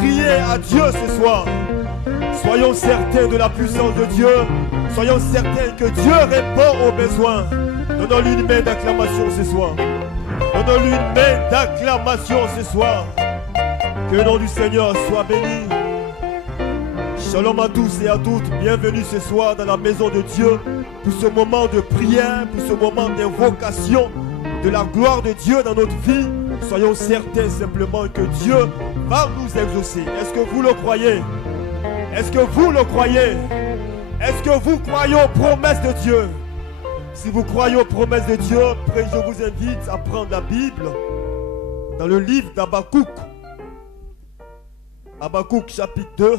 crier à Dieu ce soir. Soyons certains de la puissance de Dieu. Soyons certains que Dieu répond aux besoins. Donnons-lui une main d'acclamation ce soir. Donnons-lui une main d'acclamation ce soir. Que le nom du Seigneur soit béni. Shalom à tous et à toutes. Bienvenue ce soir dans la maison de Dieu pour ce moment de prière, pour ce moment d'invocation de la gloire de Dieu dans notre vie. Soyons certains simplement que Dieu va nous exaucer. Est-ce que vous le croyez? Est-ce que vous le croyez? Est-ce que vous croyez aux promesses de Dieu? Si vous croyez aux promesses de Dieu, je vous invite à prendre la Bible dans le livre d'Habakkuk. Habakkuk chapitre 2.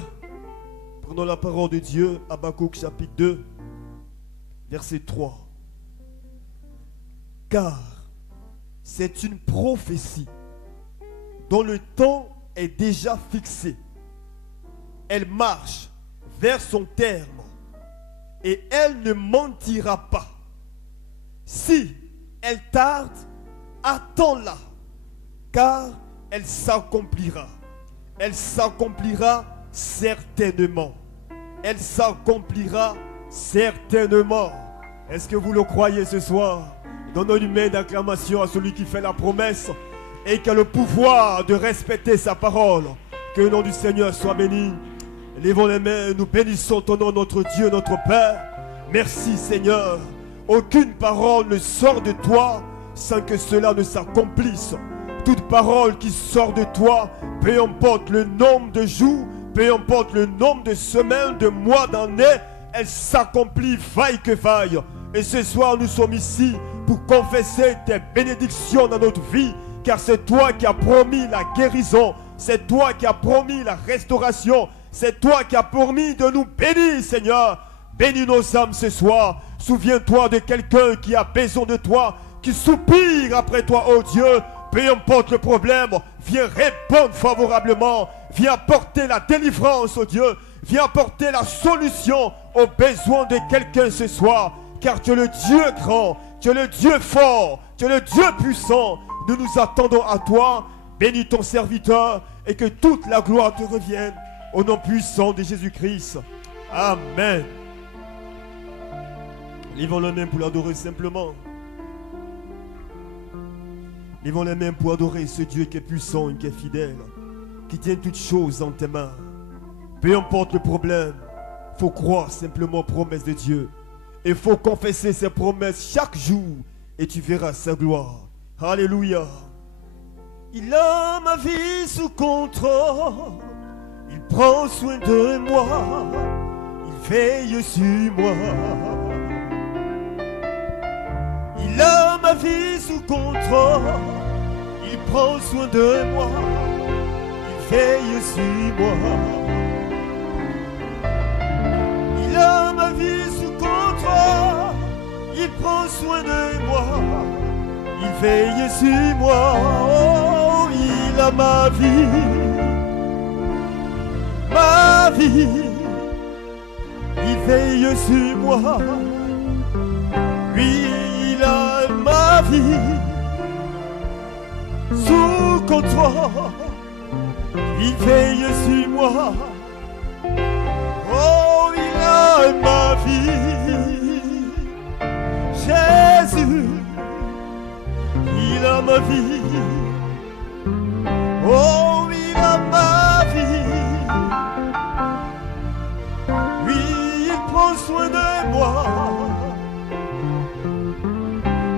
Prenons la parole de Dieu. Habakkuk chapitre 2, verset 3. Car c'est une prophétie dont le temps est déjà fixé. Elle marche vers son terme et elle ne mentira pas. Si elle tarde, attends-la, car elle s'accomplira. Elle s'accomplira certainement. Elle s'accomplira certainement. Est-ce que vous le croyez ce soir? Donnons une main d'acclamation à celui qui fait la promesse et qui a le pouvoir de respecter sa parole. Que le nom du Seigneur soit béni. Lèvons les mains, nous bénissons ton nom, notre Dieu, notre Père. Merci Seigneur. Aucune parole ne sort de toi sans que cela ne s'accomplisse. Toute parole qui sort de toi, peu importe le nombre de jours, peu importe le nombre de semaines, de mois, d'années, elle s'accomplit, vaille que vaille. Et ce soir, nous sommes ici pour confesser tes bénédictions dans notre vie, car c'est toi qui as promis la guérison, c'est toi qui as promis la restauration, c'est toi qui as promis de nous bénir, Seigneur. Bénis nos âmes ce soir. Souviens-toi de quelqu'un qui a besoin de toi, qui soupire après toi, oh Dieu. Peu importe le problème, viens répondre favorablement. Viens apporter la délivrance, oh Dieu. Viens apporter la solution aux besoins de quelqu'un ce soir. Car tu es le Dieu grand, tu es le Dieu fort, tu es le Dieu puissant. Nous nous attendons à toi. Bénis ton serviteur et que toute la gloire te revienne. Au nom puissant de Jésus-Christ. Amen. Lèvons les mains pour l'adorer simplement. Lèvons les mains pour adorer ce Dieu qui est puissant et qui est fidèle, qui tient toutes choses en tes mains. Peu importe le problème, il faut croire simplement aux promesses de Dieu. Il faut confesser ses promesses chaque jour et tu verras sa gloire. Alléluia. Il a ma vie sous contrôle. Il prend soin de moi. Il veille sur moi. Il a ma vie sous contrôle. Il prend soin de moi. Il veille sur moi. Il a ma vie sous contrôle. Il prend soin de moi. Il veille sur moi. Oh, il a ma vie. Ma vie. Il veille sur moi. Oui, il a ma vie sous contrôle. Il veille sur moi. Oh, il a ma vie. Jésus, il a ma vie. Oh, il a ma vie. Oui, il prend soin de moi.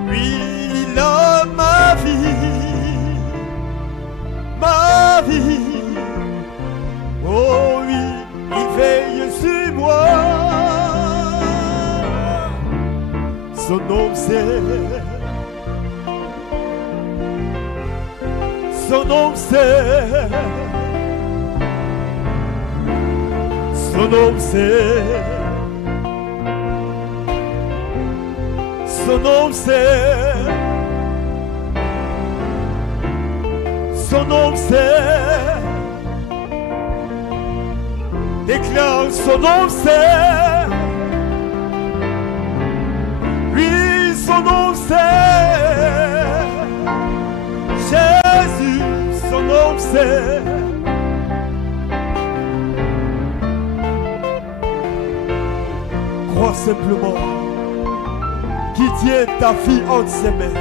Oui, il a ma vie. Ma vie. Oh oui, il veille sur moi. Son nom c'est. Son nom c'est. Son nom c'est. Son nom c'est. Son nom c'est. Déclare son nom c'est. Oui, son nom c'est. Jésus, son nom c'est. Seigneur simplement qui tient ta fille entre ses mains.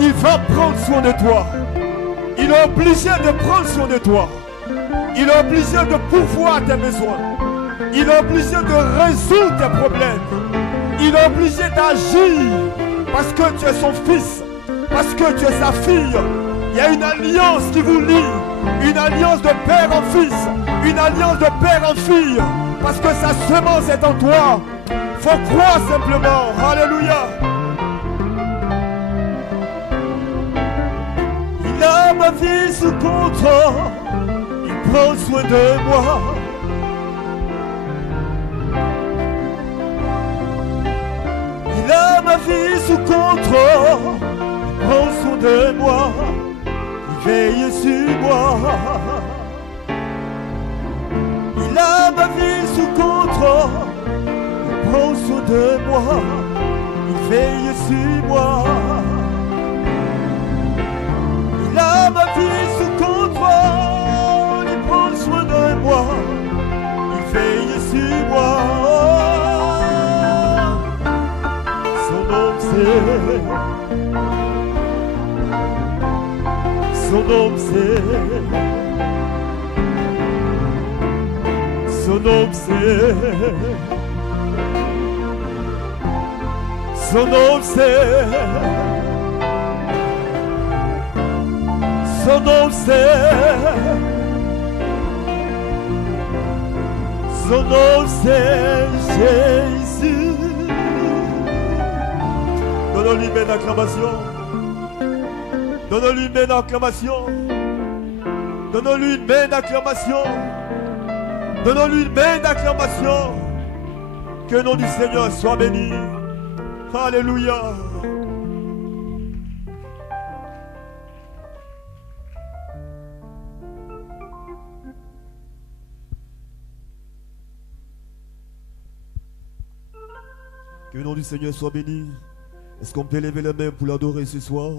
Il va prendre soin de toi. Il est obligé de prendre soin de toi. Il est obligé de pourvoir tes besoins. Il est obligé de résoudre tes problèmes. Il est obligé d'agir parce que tu es son fils, parce que tu es sa fille. Il y a une alliance qui vous lie, une alliance de père en fils, une alliance de père en fille, parce que sa semence est en toi. Faut croire simplement. Alléluia. Il a ma vie sous contrôle. Il prend soin de moi. Il a ma vie sous contrôle. Il prend soin de moi. Il veille sur moi. Il a ma vie sous contrôle. Il prend soin de moi. Il veille sur moi. Il a ma vie sous contrôle. Il prend soin de moi. Il veille sur moi. Son nom c'est, son nom c'est, son nom c'est, son nom c'est, son nom c'est, son nom c'est Jésus. Donnons-lui une acclamation. Donnons-lui une acclamation. Donnons-lui une belle acclamation. Donnons-lui une belle acclamation. Que le nom du Seigneur soit béni. Alléluia. Que le nom du Seigneur soit béni. Est-ce qu'on peut lever les mains pour l'adorer ce soir?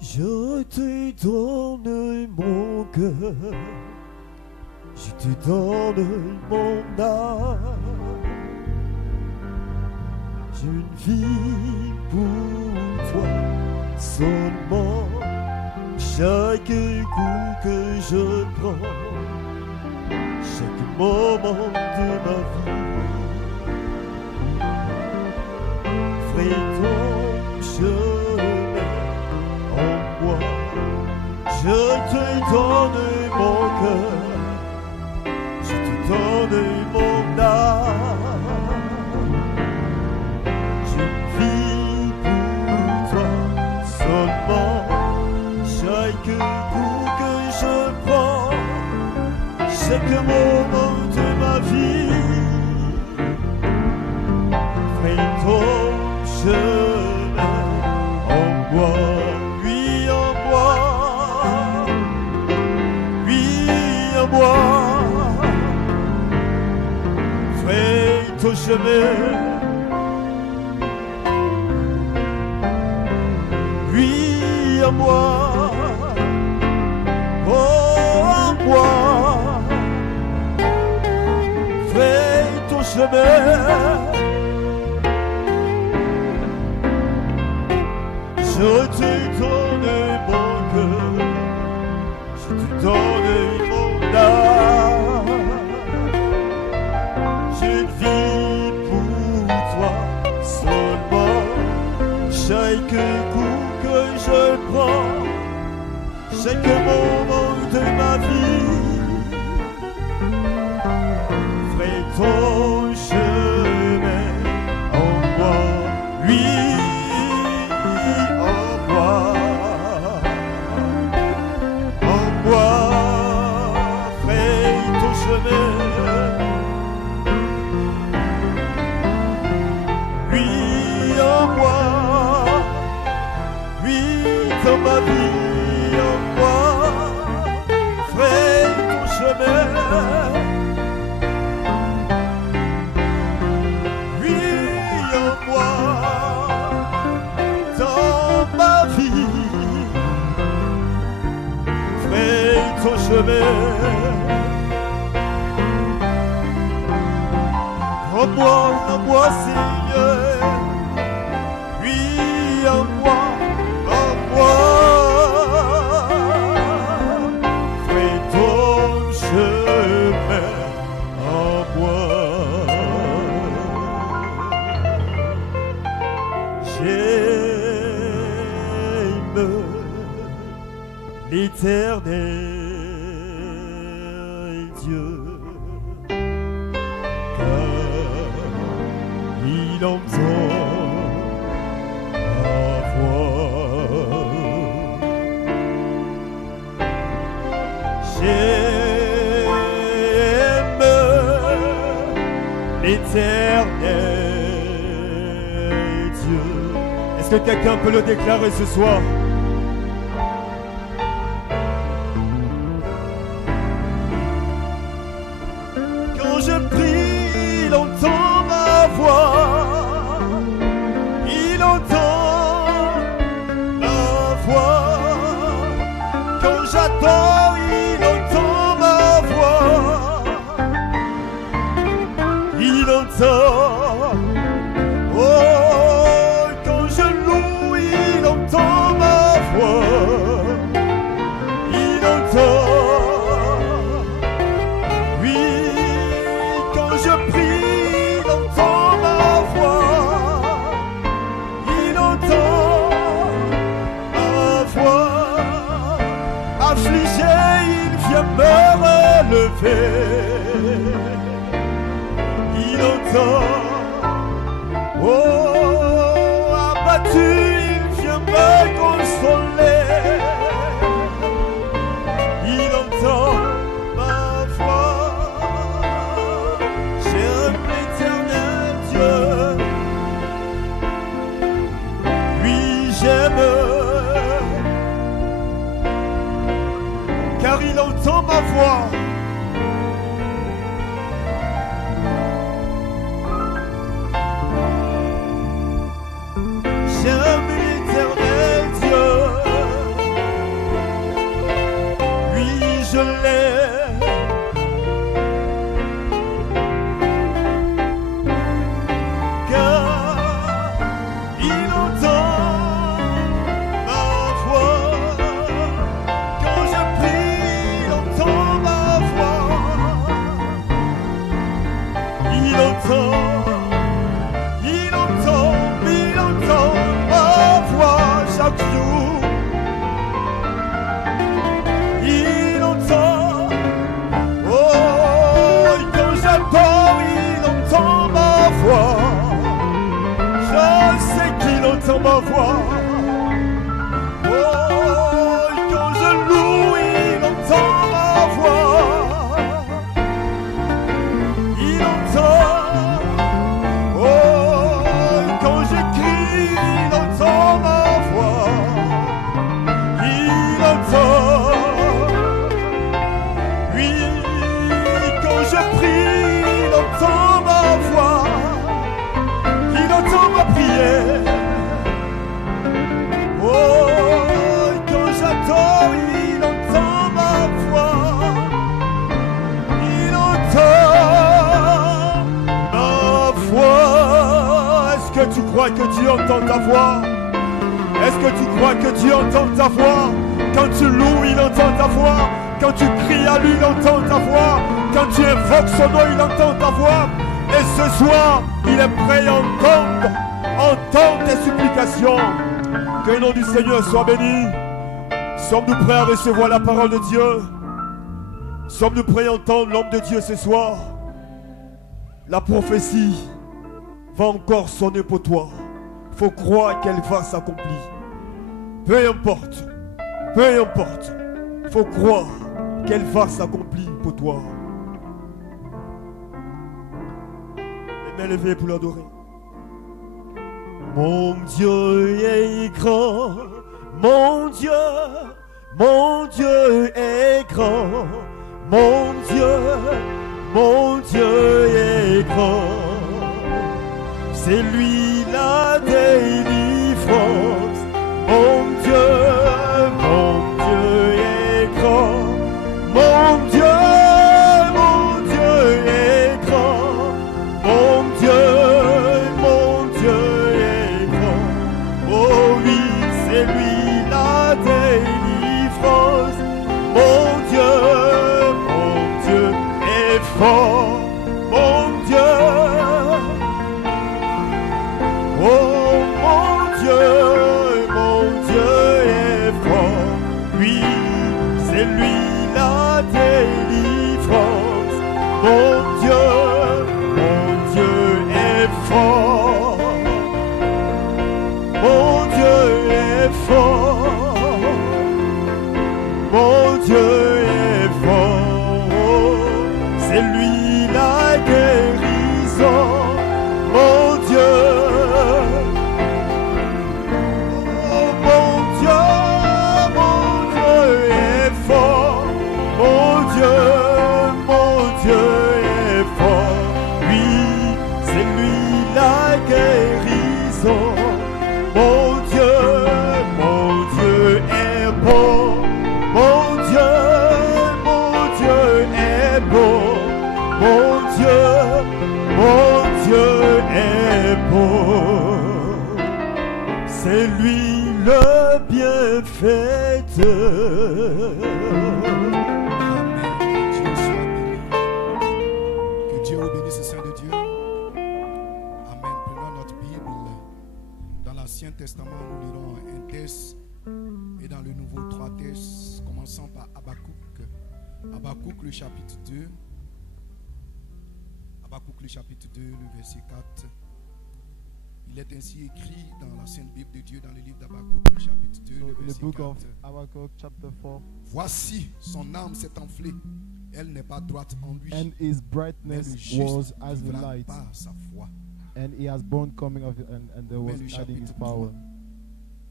Je te donne mon cœur, je te donne mon âme, je ne vis pour toi seulement. Chaque coup que je prends, chaque moment de ma vie, fais ton chemin en moi. Je te donne mon cœur, je te donne mon âme, je vis pour toi seulement. Chaque coup que je prends, chaque moment de ma vie, fais ton chemin en moi, oui en moi, oui en moi, fais ton chemin, oui en moi. Je te donne mon cœur, je te donne mon âme, je vis pour toi seulement. Chaque coup que je prends, chaque moment de ma vie, fais ton chemin en moi, oui. Dans ma vie en moi, fais ton chemin, oui en moi, dans ma vie, fais ton chemin. En moi, Seigneur, oui, en moi, fais ton chemin en moi. J'aime l'Éternel Dieu, il entend ma voix. J'aime l'Éternel Dieu. Est-ce que quelqu'un peut le déclarer ce soir? Quand je prie, il entend ma voix. Il entend ma voix. Quand j'attends, il entend ma voix. Il entend. Oh, quand je loue, il entend ma voix. Il entend. Oui, quand je prie, il entend ma voix. Il entend ma voix. Affligé, il vient me relever. Il entend. Oh, abattu, il vient me consoler. Il entend ma voix. J'aime l'Éternel Dieu. Oui, j'aime, car il entend ma voix. J'aime l'Éternel Dieu. Oui, je l'aime. Car il entend ma voix. Quand je prie, il entend ma voix. Il entend. Il entend ma voix chaque jour. Il entend. Oh, quand j'attends, il entend ma voix. Je sais qu'il entend ma voix. Oh, quand je loue, il entend ma voix. Il entend. Oh, quand j'écris, il entend ma voix. Il entend. Oui, quand je prie, il entend ma voix. Il entend ma prière. Oh, quand j'attends, il entend ma voix. Il entend ma voix. Est-ce que tu crois que Dieu entend ta voix? Est-ce que tu crois que Dieu entend ta voix? Quand tu loues, il entend ta voix. Quand tu cries à lui, il entend ta voix. Quand tu invoques son nom, il entend ta voix. Et ce soir, il est prêt à entendre tes supplications. Que le nom du Seigneur soit béni. Sommes-nous prêts à recevoir la parole de Dieu? Sommes-nous prêts à entendre l'homme de Dieu ce soir? La prophétie va encore sonner pour toi. Il faut croire qu'elle va s'accomplir. Peu importe, il faut croire qu'elle va s'accomplir pour toi. Les mains levées pour l'adorer. Mon Dieu est grand, mon Dieu est grand, mon Dieu est grand. C'est lui la délivrance. Mon Dieu est grand. délivrance. Mon Dieu est fort. Mon Dieu, oh mon Dieu est fort. Oui, c'est lui la délivrance. Mon Dieu est fort. Mon Dieu est fort. Mon Dieu est fort. C'est lui la guérison. Mon Dieu. Oh mon Dieu est fort. Mon Dieu est fort. Oui, c'est lui la guérison. Mon Dieu est bon. Mon Dieu est bon. Mon Dieu est bon. C'est lui le bienfaiteur. Que Dieu vous bénisse, Saint de Dieu. Amen. Prenons notre Bible. Dans l'Ancien Testament, nous lirons un Thèse et dans le Nouveau 3 Thèse, commençant par Habakkuk. Habakkuk, le chapitre 2. Habakkuk, le chapitre 2, le verset 4. Il est ainsi écrit dans la Sainte Bible de Dieu, dans le livre d'Habakkuk, le chapitre 2, le verset 4. Habakkuk, chapter 4. Voici, son âme s'est enflée. Elle n'est pas droite en lui. And his Mais le brightness juste was as the vivra light, par sa foi. and he has borne coming of it, and there was Romains, le adding his chapitre power. 3,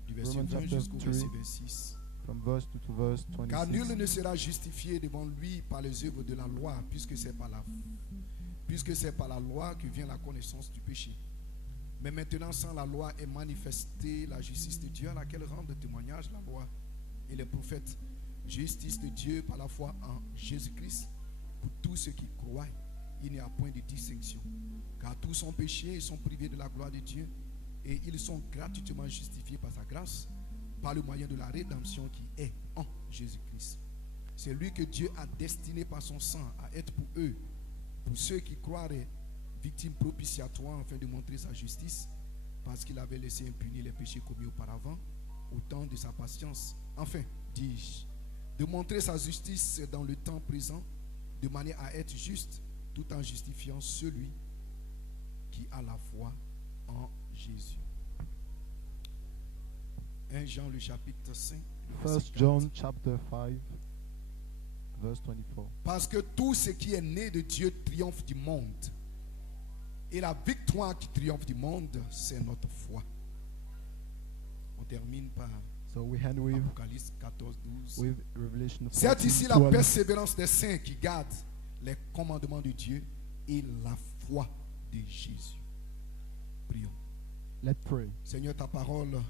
du verset Romans 20 chapter jusqu'au 3. verset 26. From verse 2 to verse Car nul 26. ne sera justifié devant lui par les œuvres de la loi, puisque c'est par la loi que vient la connaissance du péché. Mais maintenant, sans la loi est manifestée la justice de Dieu, à laquelle rendent témoignage la loi et les prophètes. Justice de Dieu par la foi en Jésus-Christ pour tous ceux qui croient. Il n'y a point de distinction. Car tous sont péchés et sont privés de la gloire de Dieu, et ils sont gratuitement justifiés par sa grâce, par le moyen de la rédemption qui est en Jésus-Christ. C'est lui que Dieu a destiné par son sang à être pour eux, pour ceux qui croiraient, victime propitiatoire, afin de montrer sa justice, parce qu'il avait laissé impunis les péchés commis auparavant, au temps de sa patience. Enfin, dis-je, de montrer sa justice dans le temps présent, de manière à être juste, tout en justifiant celui qui a la foi en Jésus. 1 Jean le chapitre 5. First John chapter 5, verse 24. Parce que tout ce qui est né de Dieu triomphe du monde. Et la victoire qui triomphe du monde, c'est notre foi. On termine par So we end with Apocalypse 14, 12. Revelation C'est ici la 14, 12. persévérance des saints qui gardent les commandements de Dieu et la foi de Jésus. Prions. Let's pray. Seigneur, ta parole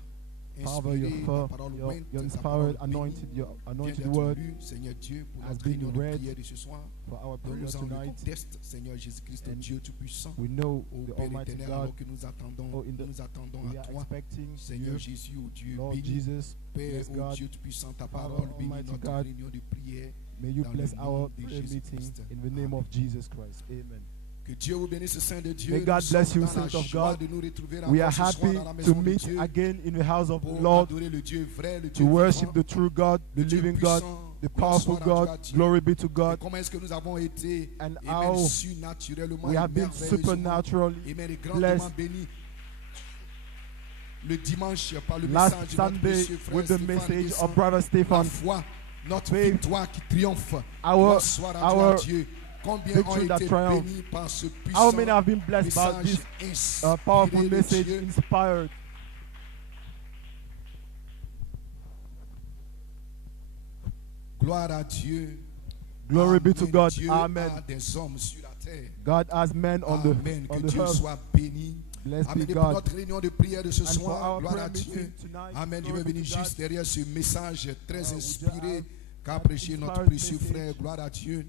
Father, inspirée, ta parole your ointe, ta inspired, parole anointed, bénie, your vient anointed d'être word lue, Seigneur Dieu, pour has notre been réunion de read prière de ce soir. for our Nous prayer nous en tonight. conteste, Seigneur Jésus-Christ, And Dieu Tout-Puissant. We know Ô the Père Almighty éternel, God, alors que nous attendons, oh, in the- nous attendons we à are toi, expecting Seigneur you, Jésus, ô Dieu Lord béni. Jesus, Père, bless ô God. Dieu Tout-Puissant, ta Father, parole bénit Almighty notre God, réunion de prière. may you dans le bless nom our de prayer meeting Jésus-Christ. in the name of Jesus Christ. Amen. Que Dieu vous bénisse, Saint de Dieu. May God Nous bless sommes you, dans la Saint of joie God. de nous retrouver We encore are ce soir happy dans la to maison de meet Dieu again in the house of the pour Lord, adorer le Dieu vrai, le to Dieu worship vivant, the true God, the le Dieu living God, puissant. the Gloire powerful soit à Dieu, God. à Dieu. Glory be to Et God. comment est-ce que nous avons été And aimés how surnaturellement we et have been merveilleusement supernaturally aimés grandement blessed. bénis le dimanche par le Last message de notre Sunday précieux frère with the Stéphane message Guesson. of Brother La Stephen. foi, notre Faith, victoire qui triomphe. our- Gloire soit à Dieu, à our Dieu. Combien ont victory that été triumph. bénis par ce How puissant many have been blessed by message this inspiré powerful de message, Dieu. inspired? Gloire à Dieu. Glory be to Amen. God. Dieu Amen. a des hommes sur la terre. God has men on the Amen. Que on the Dieu earth. soit béni. Blessed Amen. be Et pour God. notre réunion de prière de ce And for soir, our gloire prayer à Dieu. meeting tonight, Amen. Je glory vais be venir to God. juste derrière ce message très we inspiré just qu'a have prêché that notre inspired précieux message. frère. Gloire à Dieu.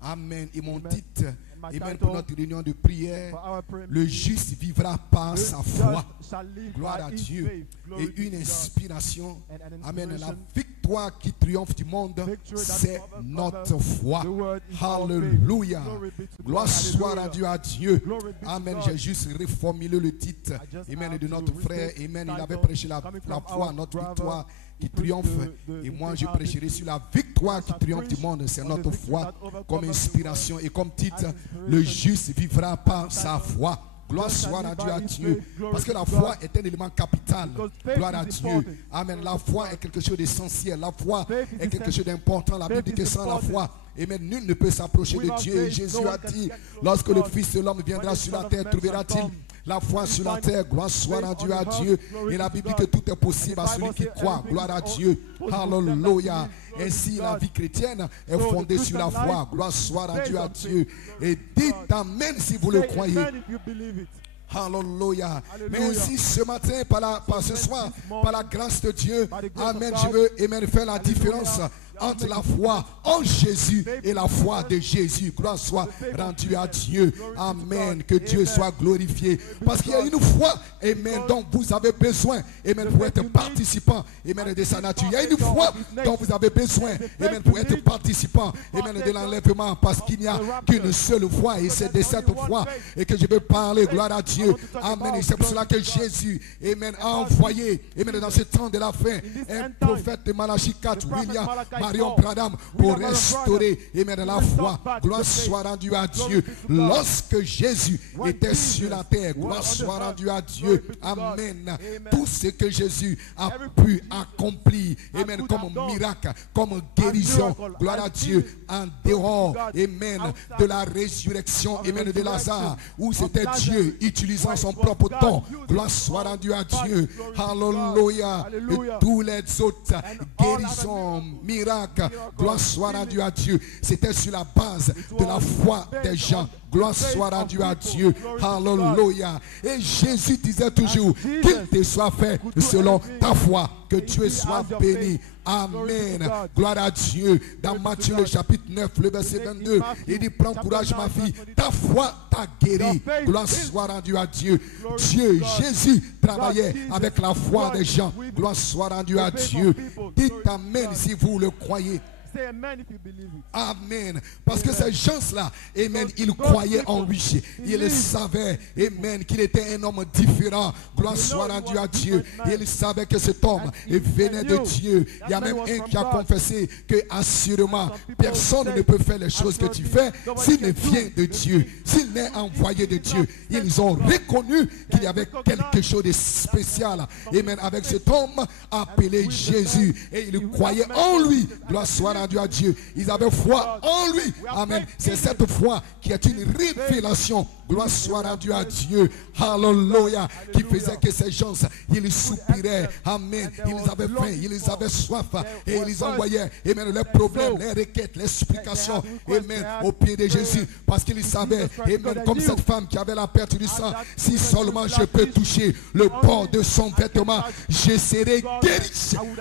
Amen. Et mon Amen. titre, And my Amen, title pour notre réunion de prière, for our prayer le meeting, juste vivra par the sa just foi. shall live Gloire by à his Dieu. faith. Glory Et be une to God. inspiration. And an Amen. La inspiration. victoire victoire qui triomphe du monde, Victory that c'est overcomes notre foi. the world is our faith. Alléluia. Glory be to Gloire God. soit Hallelujah. rendue à Dieu. Glory be to Amen. God. J'ai juste reformulé le titre. I just Amen. have De to notre restate frère. the Amen. Il avait title prêché la coming foi, from our notre brother. victoire qui He preached triomphe. the Et moi, thing je how prêcherai it- sur la victoire qui I triomphe du preach monde. C'est on the notre victory foi that overcomes comme the world. inspiration. Et comme titre, As le inspiration. juste vivra par sa foi. Gloire Just soit as he rendue by à his Dieu. faith, glory Parce que to la God. foi est un élément capital. Because faith Gloire à is Dieu. important. Amen. La foi est quelque chose d'essentiel. La foi Faith is est quelque chose d'important. La Bible dit Faith que is sans la important. foi, Amen, nul ne peut s'approcher de Without Dieu. faith, Jésus no a one can dit, get close lorsque to le God. Fils de l'homme viendra When the sur Son la of terre, Man trouvera-t-il shall come, la foi sur la find terre? Gloire soit faith rendue on à the earth, Dieu. glory Et la to Bible dit God. que tout est possible And à the celui Bible qui says croit. everything Gloire à is Dieu. possible to them that Alléluia. believe. Glory Ainsi, to la God. vie chrétienne est So the fondée sur la Christian foi. life Gloire soit is rendue based à on Dieu. faith. Et dites Amen si vous le Say croyez. amen if you believe it. Alléluia. Mais Alléluia. ainsi ce matin, par ce soir, par la grâce de Dieu, By the grace of Amen, God. je veux amen, faire la Alléluia. différence entre la foi en Jésus et la foi de Jésus. Gloire soit rendue à Dieu. Amen. Que Dieu soit glorifié. Parce qu'il y a une foi, Amen, dont vous avez besoin, Amen, pour être participant, Amen, de sa nature. Il y a une foi dont vous avez besoin, Amen, pour être participant, Amen, de l'enlèvement. Parce qu'il n'y a qu'une seule foi et c'est de cette foi et que je veux parler. Gloire à Dieu. Amen. Et c'est pour cela que Jésus, Amen, a envoyé, Amen, dans ce temps de la fin, un prophète de Malachie 4, William Marion Branham, pour restaurer, Amen, la foi. Gloire soit rendue à Dieu. Lorsque Jésus était sur la terre, gloire soit rendue à Dieu. Amen. Tout ce que Jésus a pu accomplir, Amen, comme miracle, comme guérison, gloire à Dieu, en dehors, Amen, de la résurrection, Amen, de Lazare, où c'était Dieu utilisant son propre don. Gloire soit rendue à Dieu. Alléluia. Et tous les autres guérisons, miracles, gloire soit rendue à Dieu. C'était sur la base de la foi des gens. Gloire soit rendue à Dieu. Alléluia. Et Jésus disait toujours qu'il te soit fait selon ta foi. Que Dieu soit béni. Amen. Gloire à Dieu. Dans Matthieu le chapitre 9, le verset 22, il dit, prends courage ma fille, ta foi t'a guéri. Gloire soit rendue à Dieu. Dieu, Jésus travaillait avec la foi des gens. Gloire soit rendue à Dieu. Dites Amen si vous le croyez. Say amen if you believe it. Amen. Parce que ces gens-là, Amen, ils croyaient en lui. Ils savaient, Amen, qu'il était un homme différent. Gloire soit rendue à Dieu. Ils savaient que cet homme venait de Dieu. Il y a même un qui a confessé que assurément, personne ne peut faire les choses que tu fais s'il ne vient de Dieu, s'il n'est envoyé de Dieu. Ils ont reconnu qu'il y avait quelque chose de spécial, Amen, avec cet homme appelé Jésus. Et ils croyaient en lui. Gloire soit rendue à Dieu. Ils avaient foi en lui. Amen. C'est cette foi qui est une révélation. Gloire soit rendue à Dieu. Alléluia. Qui faisait que ces gens, ils soupiraient. Amen. Ils avaient faim, ils avaient soif. Et ils envoyaient, Amen, leurs problèmes, les requêtes, les explications, Amen, au pied de Jésus. Parce qu'ils savaient, Amen, comme cette femme qui avait la perte du sang, si seulement je peux toucher le bord de son vêtement, je serai guéri.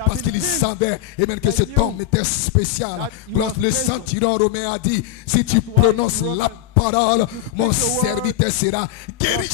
Parce qu'ils savaient, Amen, que cet homme était spécial. Le centurion romain a dit, si tu prononces la parole, mon serviteur sera guéri.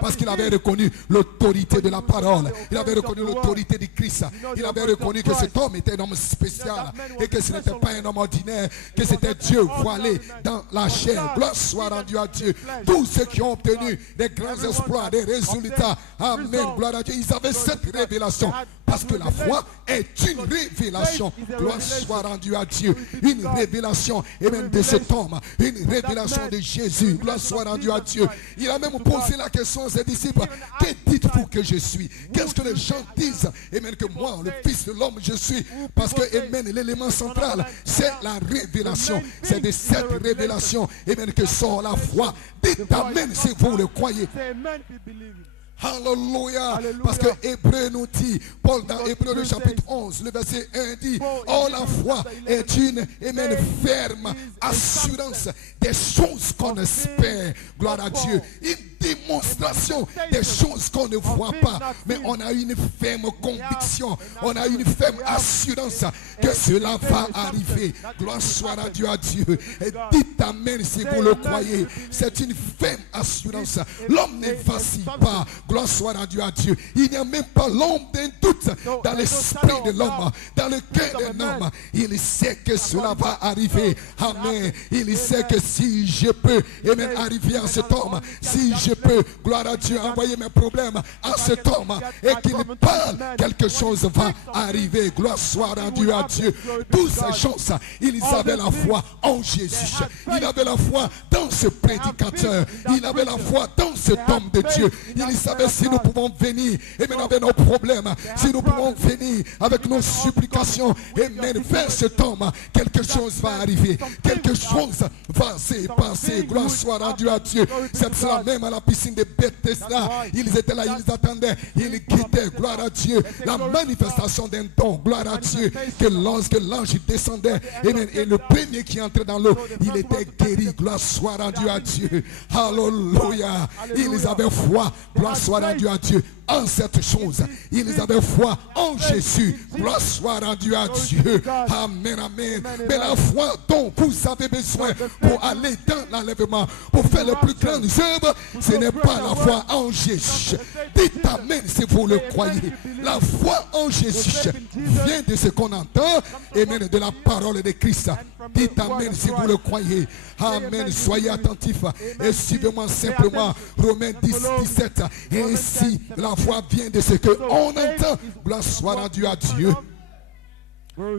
Parce qu'il avait reconnu l'autorité de la parole. Il avait reconnu l'autorité du Christ. Il avait reconnu que cet homme était un homme spécial et que ce n'était pas un homme ordinaire, que c'était Dieu voilé dans la chair. Gloire soit rendue à Dieu. Tous ceux qui ont obtenu des grands exploits, des résultats, amen, gloire à Dieu, ils avaient cette révélation. Parce que la foi est une révélation. Gloire soit rendue à Dieu. Une révélation, amen, de cet homme. Une révélation de Jésus. Gloire soit rendue à Dieu. Il a même posé la question à ses disciples. Que dites-vous que je suis? Qu'est-ce que les gens disent? Amen, que moi, le Fils de l'homme, je suis. Parce que, amen, l'élément central, c'est la révélation. C'est de cette révélation, amen, que sort la foi. Dites amen si vous le croyez. Say amen if you believe it. Alléluia. Parce que Hébreu nous dit, Paul dans Hébreu le chapitre 11, le verset 1 dit, oh la foi est une amen, ferme assurance des choses qu'on espère. Gloire à Dieu. Une démonstration des choses qu'on ne voit pas. Mais on a une ferme conviction, on a une ferme assurance que cela va arriver. Gloire soit rendue à Dieu. Et dites amen si vous le croyez. C'est une ferme assurance. L'homme ne vacille pas. Gloire soit rendue à Dieu. Il n'y a même pas l'ombre d'un doute dans l'esprit de l'homme, dans le cœur d'un homme. Il sait que cela va arriver. Amen. Il sait que si je peux, amen, arriver à cet homme, si je peux, gloire à Dieu, envoyer mes problèmes à cet homme et qu'il parle, quelque chose va arriver. Gloire soit rendue à Dieu. Toutes ces choses, ils avaient la foi en Jésus. Ils avaient la foi dans ce prédicateur. Ils avaient la foi dans cet homme de Dieu. Ils savaient si nous pouvons venir, amen, avec nos problèmes, si nous pouvons venir avec nos supplications, amen, vers cet homme, quelque chose va arriver. Quelque chose va se passer. Gloire soit rendue à Dieu. C'est pour cela même à la piscine de Bethesda, ils étaient là, ils attendaient, ils guettaient, gloire à Dieu, la manifestation d'un don, gloire à Dieu, que lorsque l'ange descendait, amen, et le premier qui entrait dans l'eau, il était guéri, gloire soit rendue à Dieu. Alléluia. Ils avaient foi, gloire soit rendue à Dieu. En cette chose, ils avaient foi en Jésus. Gloire soit rendue à Dieu. Amen, amen. Mais la foi dont vous avez besoin pour aller dans l'enlèvement, pour faire les plus grandes œuvres, ce n'est pas la foi en Jésus. Dites amen si vous le croyez. La foi en Jésus vient de ce qu'on entend, amen, de la parole de Christ. Dites amen si vous le croyez. Amen. Soyez attentifs et suivez-moi simplement Romains 10, 17. Et ainsi, la foi vient de ce qu'on entend. Gloire soit rendue à Dieu.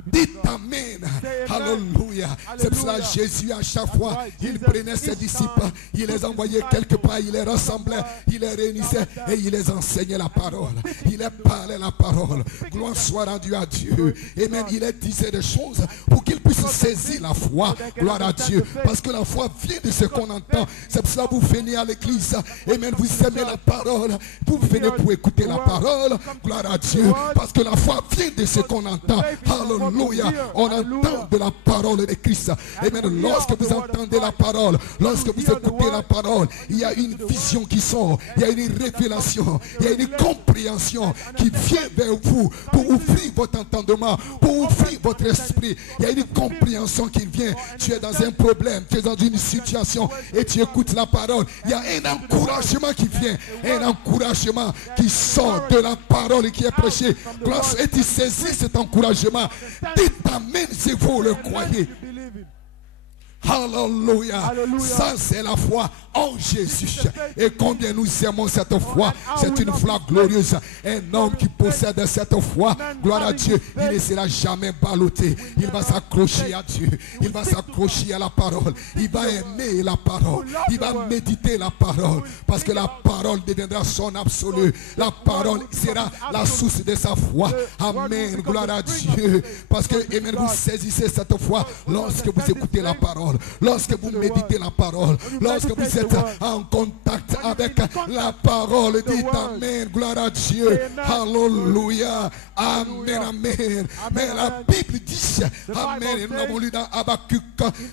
Dites amen. Alléluia. C'est pour cela Jésus à chaque fois, il prenait ses disciples, il les envoyait quelque part, il les rassemblait, il les réunissait et il les enseignait la parole. Il les parlait la parole. Gloire soit rendue à Dieu. Et même il les disait des choses pour qu'ils puissent saisir la foi. Gloire à Dieu. Parce que la foi vient de ce qu'on entend. C'est pour cela que vous venez à l'église et même vous aimez la parole. Vous venez pour écouter la parole. Gloire à Dieu. Parce que la foi vient de ce qu'on entend. Alléluia. On entend de la parole de Christ. Et même lorsque vous entendez la parole, lorsque vous écoutez la parole, il y a une vision qui sort, il y a une révélation, il y a une compréhension qui vient vers vous pour ouvrir votre entendement, pour ouvrir votre esprit. Il y a une compréhension qui vient. Tu es dans un problème, tu es dans une situation et tu écoutes la parole. Il y a un encouragement qui vient, un encouragement qui sort de la parole qui est prêchée. Et tu saisis cet encouragement. Dites amen si vous le croyez. Alléluia. Ça c'est la foi en Jésus. Et combien nous aimons cette foi. C'est une foi glorieuse. Un homme qui possède cette foi, gloire à Dieu, il ne sera jamais ballotté. Il va s'accrocher à Dieu. Il va s'accrocher à la parole. Il va aimer la parole. Il va méditer la parole. Parce que la parole deviendra son absolu. La parole sera la source de sa foi. Amen. Gloire à Dieu. Parce que amen, vous saisissez cette foi lorsque vous écoutez la parole. Lorsque vous méditez la parole, lorsque vous êtes en contact avec la parole, dites amen, gloire à Dieu, alléluia, amen, amen. Mais la Bible dit, amen, et nous avons lu dans Habakkuk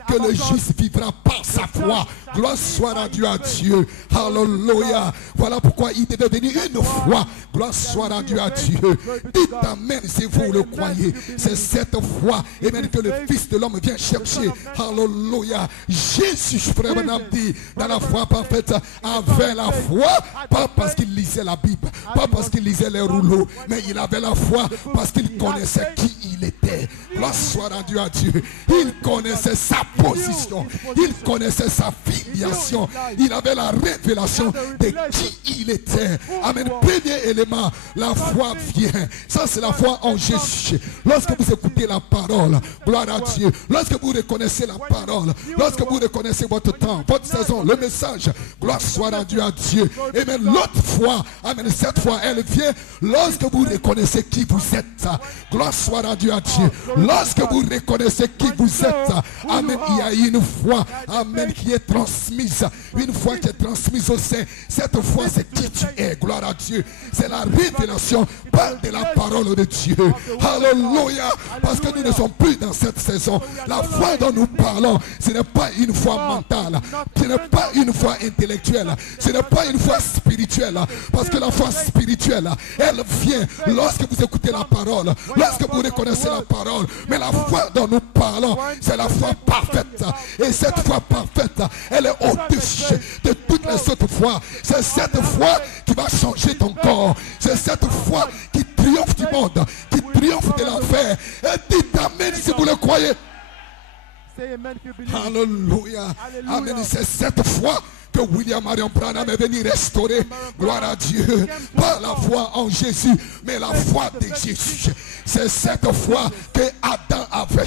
que le juste vivra par sa foi. Gloire soit rendue à Dieu, alléluia. Voilà pourquoi il devait venir une fois. Gloire soit rendue à Dieu. Dites amen si vous le croyez. C'est cette foi, amen, que le Fils de l'homme vient chercher. Alléluia. Jésus, frère Branham dit, dans la foi parfaite, avait la foi, pas parce qu'il lisait la Bible, pas parce qu'il lisait les rouleaux, mais il avait la foi parce qu'il connaissait qui il était. Gloire soit rendue à Dieu. Il connaissait sa position, il connaissait sa filiation, il avait la révélation de qui il était. Amen. Premier élément, la foi vient. Ça c'est la foi en Jésus. Lorsque vous écoutez la parole, gloire à Dieu, lorsque vous reconnaissez la parole, lorsque vous reconnaissez votre temps, votre saison, le message, gloire soit rendue à Dieu. Et même l'autre fois, amen, cette fois elle vient lorsque vous reconnaissez qui vous êtes. Gloire soit rendue à Dieu. Lorsque vous reconnaissez qui vous êtes, amen, il y a une foi, amen, qui est transmise. Une foi qui est transmise au sein. Cette foi c'est c'est qui tu es. Gloire à Dieu. C'est la révélation par de la parole de Dieu. Alléluia. Parce que nous ne sommes plus dans cette saison. La foi dont nous parlons, ce n'est pas une foi mentale. Ce n'est pas une foi intellectuelle. Ce n'est pas une foi spirituelle. Parce que la foi spirituelle, elle vient lorsque vous écoutez la parole, lorsque vous reconnaissez la parole. Mais la foi dont nous parlons, c'est la foi parfaite. Et cette foi parfaite, elle est au-dessus de toutes les autres foi. C'est cette foi qui va changer ton corps. C'est cette foi qui triomphe du monde, qui triomphe de l'enfer. Et dites amen si vous le croyez. Alléluia. Amen. C'est cette foi que William Marion Branham est venu restaurer. Gloire à Dieu. Pas la foi en Jésus, mais la foi de Jésus. C'est cette foi que Adam avait.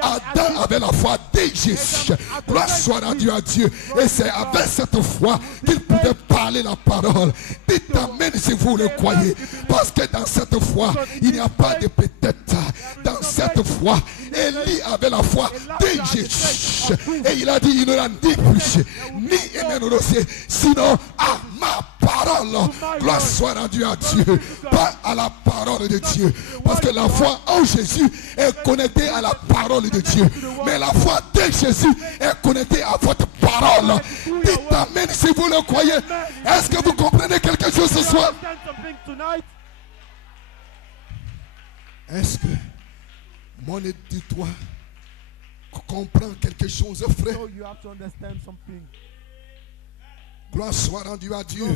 Adam avait la foi de Jésus. Gloire soit rendue à Dieu. Et c'est avec cette foi qu'il pouvait parler la parole. Dites amen si vous le croyez. Parce que dans cette foi, il n'y a pas de peut-être. Dans cette foi, Élie avait la foi de Jésus. Et il a dit, il n'aura ni plus, ni éménorosé, sinon à ma parole. Gloire soit rendue à Dieu, pas à la parole de Dieu. Parce que la foi en Jésus est connectée à la parole de Dieu. Mais la foi de Jésus est connectée à votre parole. Dites amen si vous le croyez. Est-ce que vous comprenez quelque chose ce soir? Est-ce que mon éditoire comprend quelque chose, frère? Gloire soit rendue à Dieu.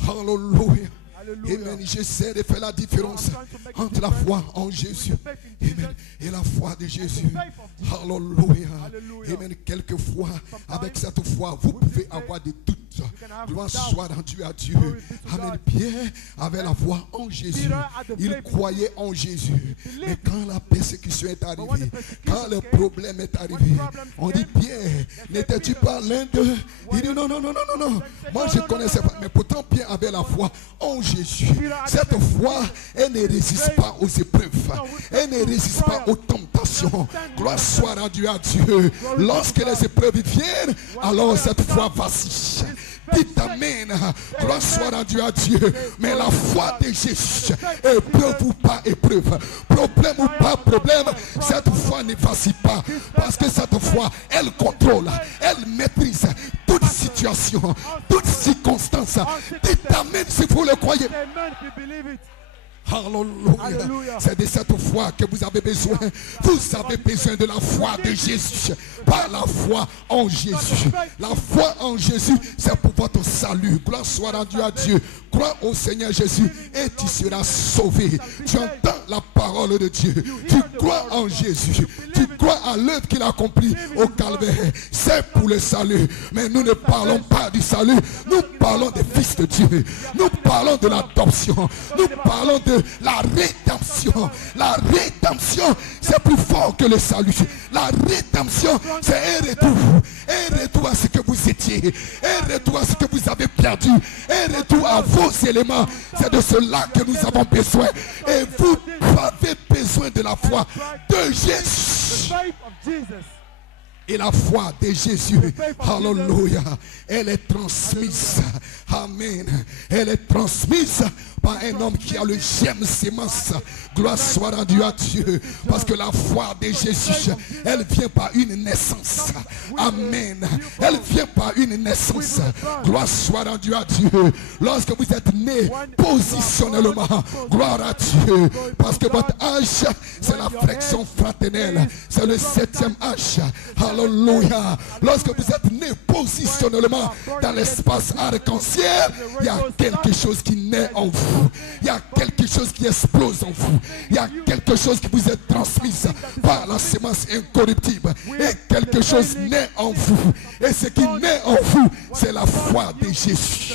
Alléluia. Amen. J'essaie de faire la différence entre la foi en Jésus, amen, et la foi de Jésus. Alléluia. Amen. Quelquefois, avec cette foi, vous pouvez avoir des doutes. Gloire soit rendue à Dieu. Amen. Pierre avait la foi en Jésus. Il croyait en Jésus. Mais quand la persécution est arrivée, quand le problème est arrivé, on dit, Pierre, n'étais-tu pas l'un d'eux? Il dit, non, non, non, non, non, non. Moi, je ne connaissais pas. Mais pourtant, Pierre avait la foi en Jésus. Cette foi, elle ne résiste pas aux épreuves. Elle ne résiste pas aux tentations. Gloire soit rendue à Dieu. Lorsque les épreuves viennent, alors cette foi vacille. Dites amen. Gloire soit rendue à Dieu. Mais la foi de Jésus, épreuve ou pas épreuve, problème ou pas problème, cette foi ne vacille pas. Parce que cette foi, elle contrôle, elle maîtrise toute situation, toute circonstance. Dites amen si vous le croyez. Alléluia. C'est de cette foi que vous avez besoin. Vous avez besoin de la foi de Jésus. Pas la foi en Jésus. La foi en Jésus, c'est pour votre salut. Gloire soit rendue à Dieu. Crois au Seigneur Jésus et tu seras sauvé. Tu entends la parole de Dieu. Tu crois en Jésus. Tu crois à l'œuvre qu'il a accomplie au calvaire. C'est pour le salut. Mais nous ne parlons pas du salut. Nous parlons des fils de Dieu. Nous parlons de l'adoption. Nous parlons de la rédemption. La rédemption, c'est plus fort que le salut. La rédemption, c'est un retour. Un retour à ce que vous étiez. Un retour à ce que vous avez perdu. Un retour à vos éléments. C'est de cela que nous avons besoin. Et vous avez besoin de la foi de Jésus. Et la foi de Jésus, alléluia, elle est transmise, amen, elle est transmise par un homme qui a le germe sémence. Gloire soit rendue à Dieu, parce que la foi de Jésus, elle vient par une naissance, amen, elle vient par une naissance. Gloire soit rendue à Dieu. Lorsque vous êtes né positionnellement, gloire à Dieu, parce que votre âge, c'est la flexion fraternelle, c'est le 7e âge. Alléluia. Lorsque vous êtes né positionnellement dans l'espace arc-en-ciel, il y a quelque chose qui naît en vous. Il y a quelque chose qui explose en vous. Il y a quelque chose qui vous est transmis par la sémence incorruptible. Et quelque chose naît en vous. Et ce qui naît en vous, c'est la foi de Jésus.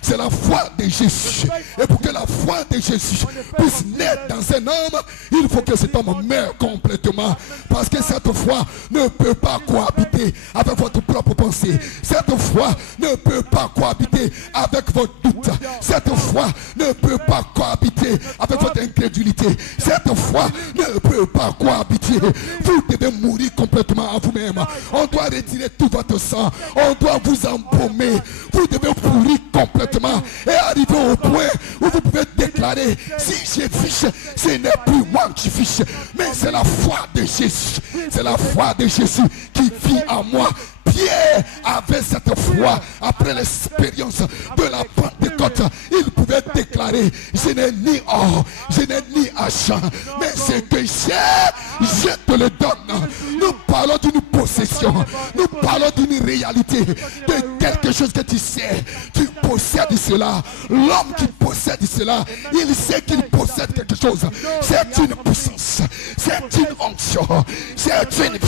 C'est la foi de Jésus. Et pour que la foi de Jésus puisse naître dans un homme, il faut que cet homme meure complètement. Parce que cette foi ne peut pas cohabiter avec votre propre pensée. Cette foi ne peut pas cohabiter avec votre doute. Cette foi ne peut pas cohabiter avec votre incrédulité. Cette foi ne peut pas cohabiter. Vous devez mourir complètement à vous-même. On doit retirer tout votre sang. On doit vous embarquer paumé, vous devez pourrir complètement et arriver au point où vous pouvez déclarer, si je fiche, ce n'est plus moi qui fiche, mais c'est la foi de Jésus. C'est la foi de Jésus qui vit en moi. Pierre avait cette foi après l'expérience de la Pentecôte. Il pouvait déclarer, je n'ai ni or, je n'ai ni argent, mais ce que j'ai, je te le donne. Nous parlons d'une possession, nous parlons d'une réalité, de quelque chose que tu sais, tu possèdes cela. L'homme qui possède cela, il sait qu'il possède quelque chose. C'est une puissance, c'est une onction, c'est une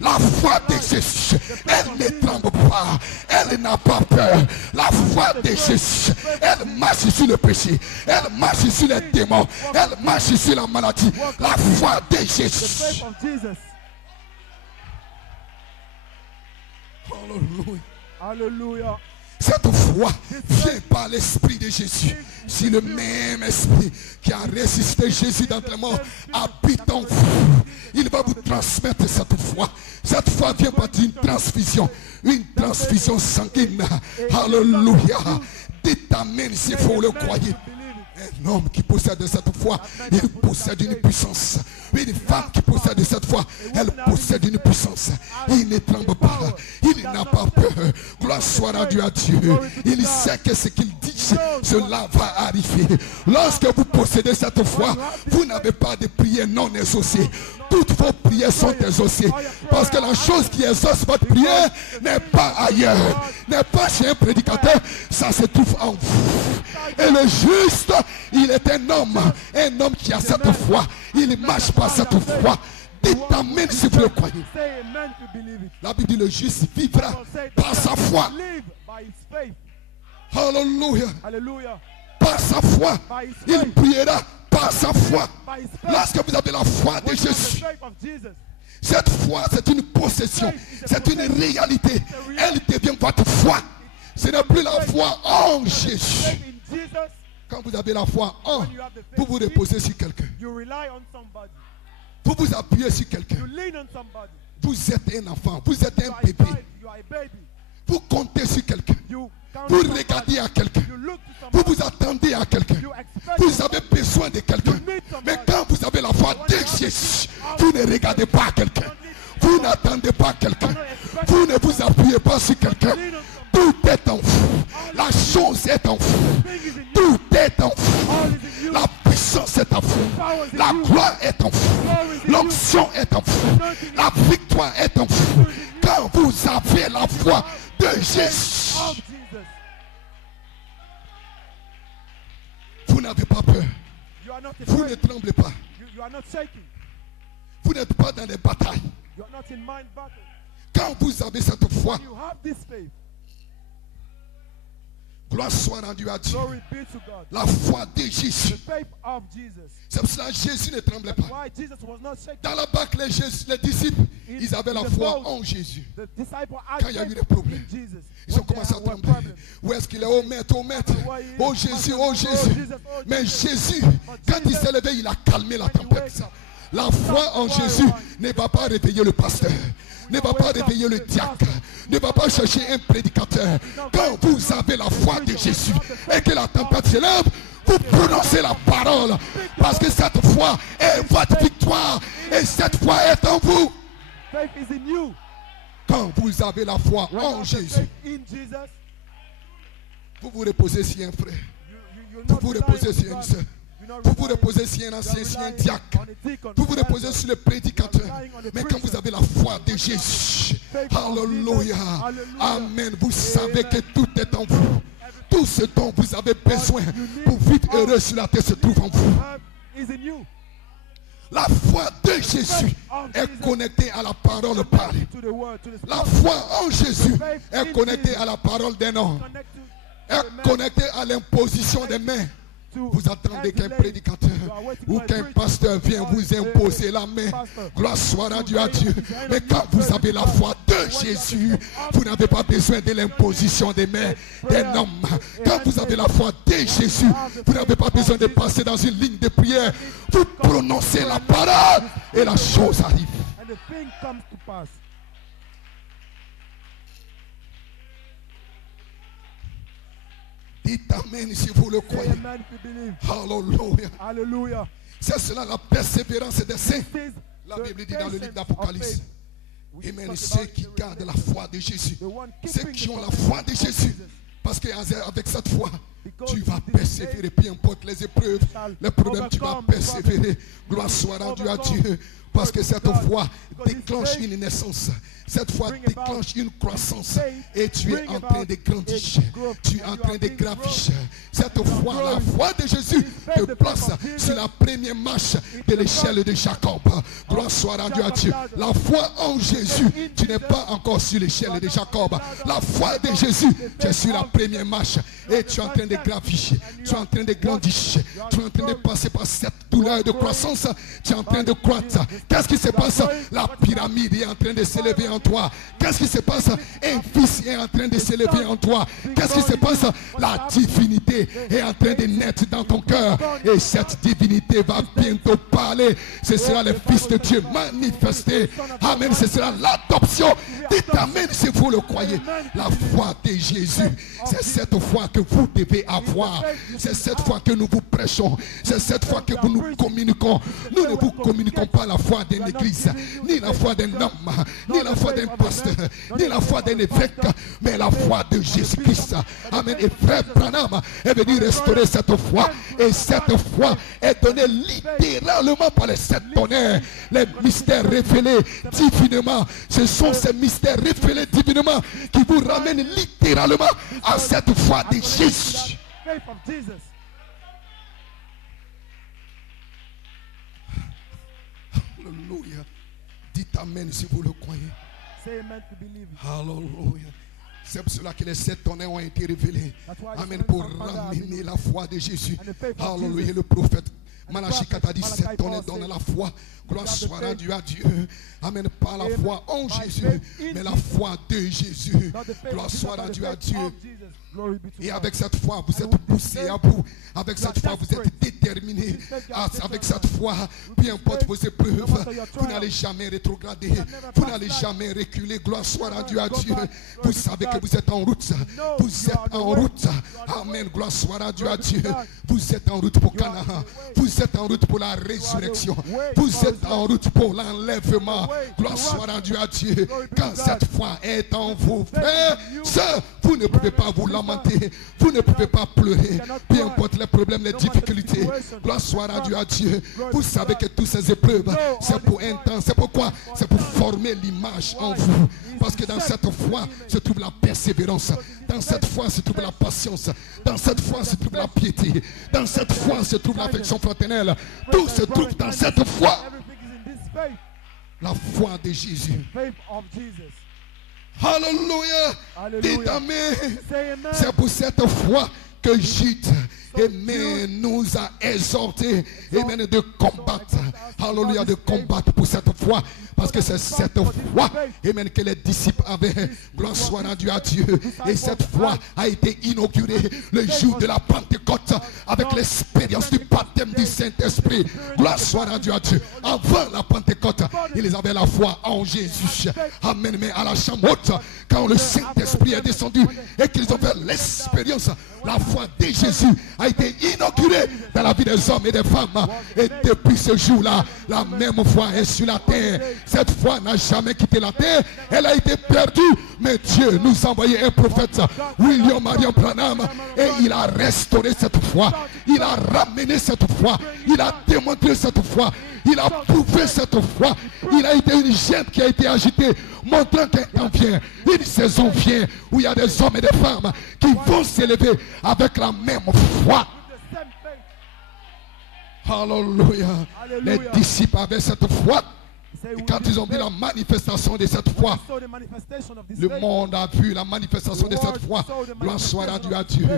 la foi de Jésus. Elle ne tremble pas, elle n'a pas peur. La foi de Jésus, elle marche sur le péché, elle marche sur les démons, elle marche sur la maladie. La foi de Jésus. Alléluia. Hallelujah. Cette foi vient par l'Esprit de Jésus. Si le même Esprit qui a ressuscité Jésus d'entre les morts habite en vous, il va vous transmettre cette foi. Cette foi vient par une transfusion sanguine. Alléluia. Dites amen si vous le croyez. Un homme qui possède cette foi, il possède une puissance. Une femme qui possède cette foi, elle possède une puissance. Il ne tremble pas, il n'a pas peur. Gloire soit rendue à Dieu. Il sait que ce qu'il dit, cela va arriver. Lorsque vous possédez cette foi, vous n'avez pas de prières non exaucées. Toutes vos prières sont exaucées. Parce que la chose qui exauce votre prière n'est pas ailleurs, n'est pas chez un prédicateur, ça se trouve en vous. Et le juste, il est un homme qui a cette foi. Il marche par cette foi. Dites amen si vous le croyez. La Bible dit le juste vivra par sa foi. Alléluia. Par sa foi. Il priera par sa foi. Lorsque vous avez la foi de Jésus, cette foi, c'est une possession, c'est une réalité. Elle devient votre foi. Ce n'est plus la foi en Jésus. Quand vous avez la foi en, vous vous reposez sur quelqu'un. Vous vous appuyez sur quelqu'un. Vous êtes un enfant, vous êtes un bébé. Vous comptez sur quelqu'un. Vous regardez à quelqu'un. Vous vous attendez à quelqu'un. Vous avez besoin de quelqu'un. Mais quand vous avez la foi de Jésus, vous ne regardez pas à quelqu'un. Vous n'attendez pas quelqu'un. Vous ne vous appuyez pas sur quelqu'un. Tout est en vous. La chose est en vous. Tout est en vous. La puissance est en vous. La gloire est en vous. L'onction est en vous. La victoire est en vous. Quand vous avez la foi de Jésus, vous n'avez pas peur. Vous ne tremblez pas. Vous n'êtes pas dans les batailles. Quand vous avez cette foi, gloire soit rendue à Dieu. La foi de Jésus. C'est pour cela que Jésus ne tremblait pas. Dans la barque, les disciples, ils avaient la foi en Jésus. Quand il y a eu des problèmes, ils ont commencé à trembler. Où est-ce qu'il est? Oh maître, oh maître. Oh Jésus, oh Jésus. Mais Jésus, quand il s'est levé, il a calmé la tempête. La foi en Jésus ne va pas réveiller le pasteur, ne va pas réveiller le diacre, ne va pas chercher un prédicateur. Quand vous avez la foi de Jésus et que la tempête se lève, vous prononcez la parole. Parce que cette foi est votre victoire et cette foi est en vous. Quand vous avez la foi en Jésus, vous vous reposez sur un frère, vous vous reposez sur une soeur, vous vous reposez sur un ancien, sur un diacre, vous vous reposez sur le prédicateur. Mais quand vous avez la foi de Jésus, alléluia, amen, vous savez que tout est en vous. Tout ce dont vous avez besoin pour vivre heureux sur la terre se trouve en vous. La foi de Jésus est connectée à la parole parlée. La foi en Jésus est connectée à la parole d'un homme, est connectée à l'imposition des mains. Vous attendez qu'un prédicateur ou qu'un pasteur vienne vous imposer la main. Gloire soit rendue à Dieu. Mais quand vous avez la foi de Jésus, vous n'avez pas besoin de l'imposition des mains d'un homme. Quand vous avez la foi de Jésus, vous n'avez pas besoin de passer dans une ligne de prière. Vous prononcez la parole et la chose arrive. Dites Amen si vous le Say croyez. amen if you believe. Hallelujah. Hallelujah. C'est cela la persévérance des saints. This is La the Bible dit dans le livre patience d'Apocalypse. of faith. We Amen. talk Ceux about qui the gardent la foi de Jésus. the one Ceux keeping qui the ont la commandments foi de of Jésus. Jesus. Parce qu'avec cette foi, Because tu vas with this persévérer. Peu importe les épreuves, shall les problèmes, tu vas overcome the persévérer. Gloire soit rendue à Dieu. Parce que cette foi déclenche une naissance. Cette foi déclenche une croissance. Et tu es en train de grandir. Tu es en train de gravir. Cette foi, la foi de Jésus, te place sur la première marche de l'échelle de Jacob. Gloire soit rendue à Dieu. La foi en Jésus, tu n'es pas encore sur l'échelle de Jacob. La foi de Jésus, tu es sur la première marche. Et tu es en train de gravir. Tu es en train de grandir. Tu es en train de passer par cette douleur de croissance. Tu es en train de croître. Qu'est-ce qui se passe? La pyramide est en train de s'élever en toi. Qu'est-ce qui se passe? Un fils est en train de s'élever en toi. Qu'est-ce qui se passe? La divinité est en train de naître dans ton cœur. Et cette divinité va bientôt parler. Ce sera le Fils de Dieu manifesté. Amen. Ce sera l'adoption. Dites Amen si vous le croyez. La foi de Jésus. C'est cette foi que vous devez avoir. C'est cette foi que nous vous prêchons. C'est cette foi que nous communiquons. Nous ne vous communiquons pas la foi d'une église, ni la foi d'un homme, ni la foi d'un pasteur, ni la foi d'un évêque, mais la foi de Jésus-Christ. Amen. Et frère Branham est venu restaurer cette foi. Et cette foi est donnée littéralement par les 7 tonnerres. Les mystères révélés divinement. Ce sont ces mystères révélés divinement qui vous ramènent littéralement à cette foi de Jésus. Faith of Jesus. Alléluia. Dites Amen si vous le croyez. Say amen to believe. Alléluia. C'est pour cela que les 7 tonnerres ont été révélés. Amen. Pour ramener la foi de Jésus. Alléluia. Le prophète Malachi a dit 7 tonnerres donnent la foi. Gloire soit rendue à Dieu. Amen. Pas la foi en Jésus, mais la foi de Jésus. Gloire soit rendue à Dieu. Et avec cette foi, vous êtes poussé à bout. Avec cette foi, vous êtes déterminé. Avec cette foi, peu importe vos épreuves, vous n'allez jamais rétrograder. Vous n'allez jamais reculer. Gloire soit rendue à Dieu. Vous savez que vous êtes en route. Vous êtes en route. Amen. Gloire soit rendue à Dieu. Vous êtes en route pour Canaan. Vous êtes en route pour la résurrection. Vous êtes en route pour l'enlèvement. Gloire soit rendue à Dieu. Quand cette foi est en vous, frères, sœurs, vous ne pouvez pas vous lamenter. Vous ne pouvez pas pleurer. Peu importe les problèmes, les difficultés. Gloire soit rendue à Dieu. Vous savez que toutes ces épreuves, c'est pour un temps. C'est pourquoi? C'est pour former l'image en vous. Parce que dans cette foi se trouve la persévérance. Dans cette foi se trouve la patience. Dans cette foi se trouve la piété. Dans cette foi se trouve l'affection fraternelle. Tout se trouve dans cette foi. La foi de Jésus. Alléluia. Dites Amen. C'est pour cette foi que Jude, Amen, nous a exhortés, Amen, de combattre. Alléluia, de combattre pour cette foi. Parce que c'est cette foi, Amen, que les disciples avaient. Gloire soit rendue à Dieu. Et cette foi a été inaugurée le jour de la Pentecôte avec l'expérience du baptême du Saint-Esprit. Gloire soit rendue à Dieu. Avant la Pentecôte, ils avaient la foi en Jésus. Amen. Mais à la chambre haute, quand le Saint-Esprit est descendu et qu'ils ont fait l'expérience, la foi de Jésus a été inaugurée dans la vie des hommes et des femmes. Et depuis ce jour-là, la même foi est sur la terre. Cette foi n'a jamais quitté la terre. Elle a été perdue. Mais Dieu nous a envoyé un prophète, William Marion Branham, et il a restauré cette foi. Il a ramené cette foi. Il a démontré cette foi. Il a prouvé cette foi. Il a été une gemme qui a été agitée, montrant qu'un temps vient, une saison vient, où il y a des hommes et des femmes qui vont s'élever avec la même foi. Alléluia. Les disciples avaient cette foi. Et quand ils ont vu la manifestation de cette foi, le monde a vu la manifestation de cette foi. Gloire soit rendue à Dieu.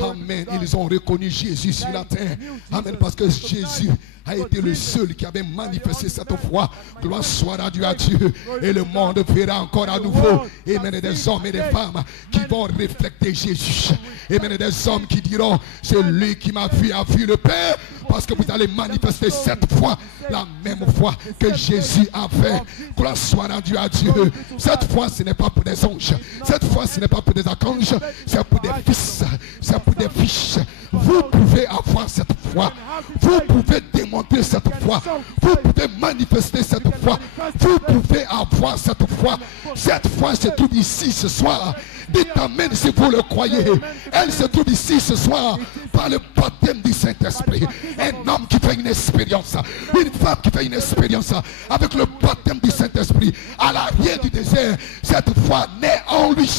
Amen. Ils ont reconnu Jésus sur la terre. Amen. Parce que Jésus a été le seul qui avait manifesté cette foi. Gloire soit rendue à Dieu. Et le monde verra encore à nouveau, amen, des hommes et des femmes qui vont refléter Jésus. Amen. Des hommes qui diront, celui qui m'a vu a vu le Père. Parce que vous allez manifester cette foi, la même foi que Jésus avait. Gloire soit rendue à Dieu. Cette foi, ce n'est pas pour des anges. Cette foi, ce n'est pas pour des archanges. C'est pour des fils. C'est des fiches. Vous pouvez avoir cette foi. Vous pouvez démontrer cette foi. Vous pouvez manifester cette foi. Vous pouvez avoir cette foi. Cette foi se trouve ici ce soir. Dites amen si vous le croyez. Elle se trouve ici ce soir par le baptême du Saint-Esprit. Un homme qui fait une expérience, une femme qui fait une expérience avec le baptême du Saint-Esprit à l'arrière du désert. Cette foi naît en lui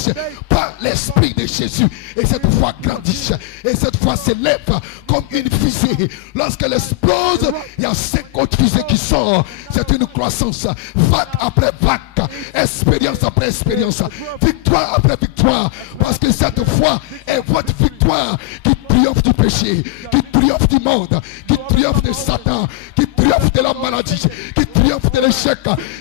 par l'Esprit de Jésus. Et cette foi grandit. Et cette foi s'élève comme une fusée. Lorsqu'elle explose, il y a 5 autres fusées qui sortent. C'est une croissance, vague après vague, expérience après expérience, victoire après victoire. Parce que cette foi est votre victoire qui triomphe du péché, qui triomphe du monde, qui triomphe de Satan, qui triomphe de la maladie, qui triomphe de l'échec,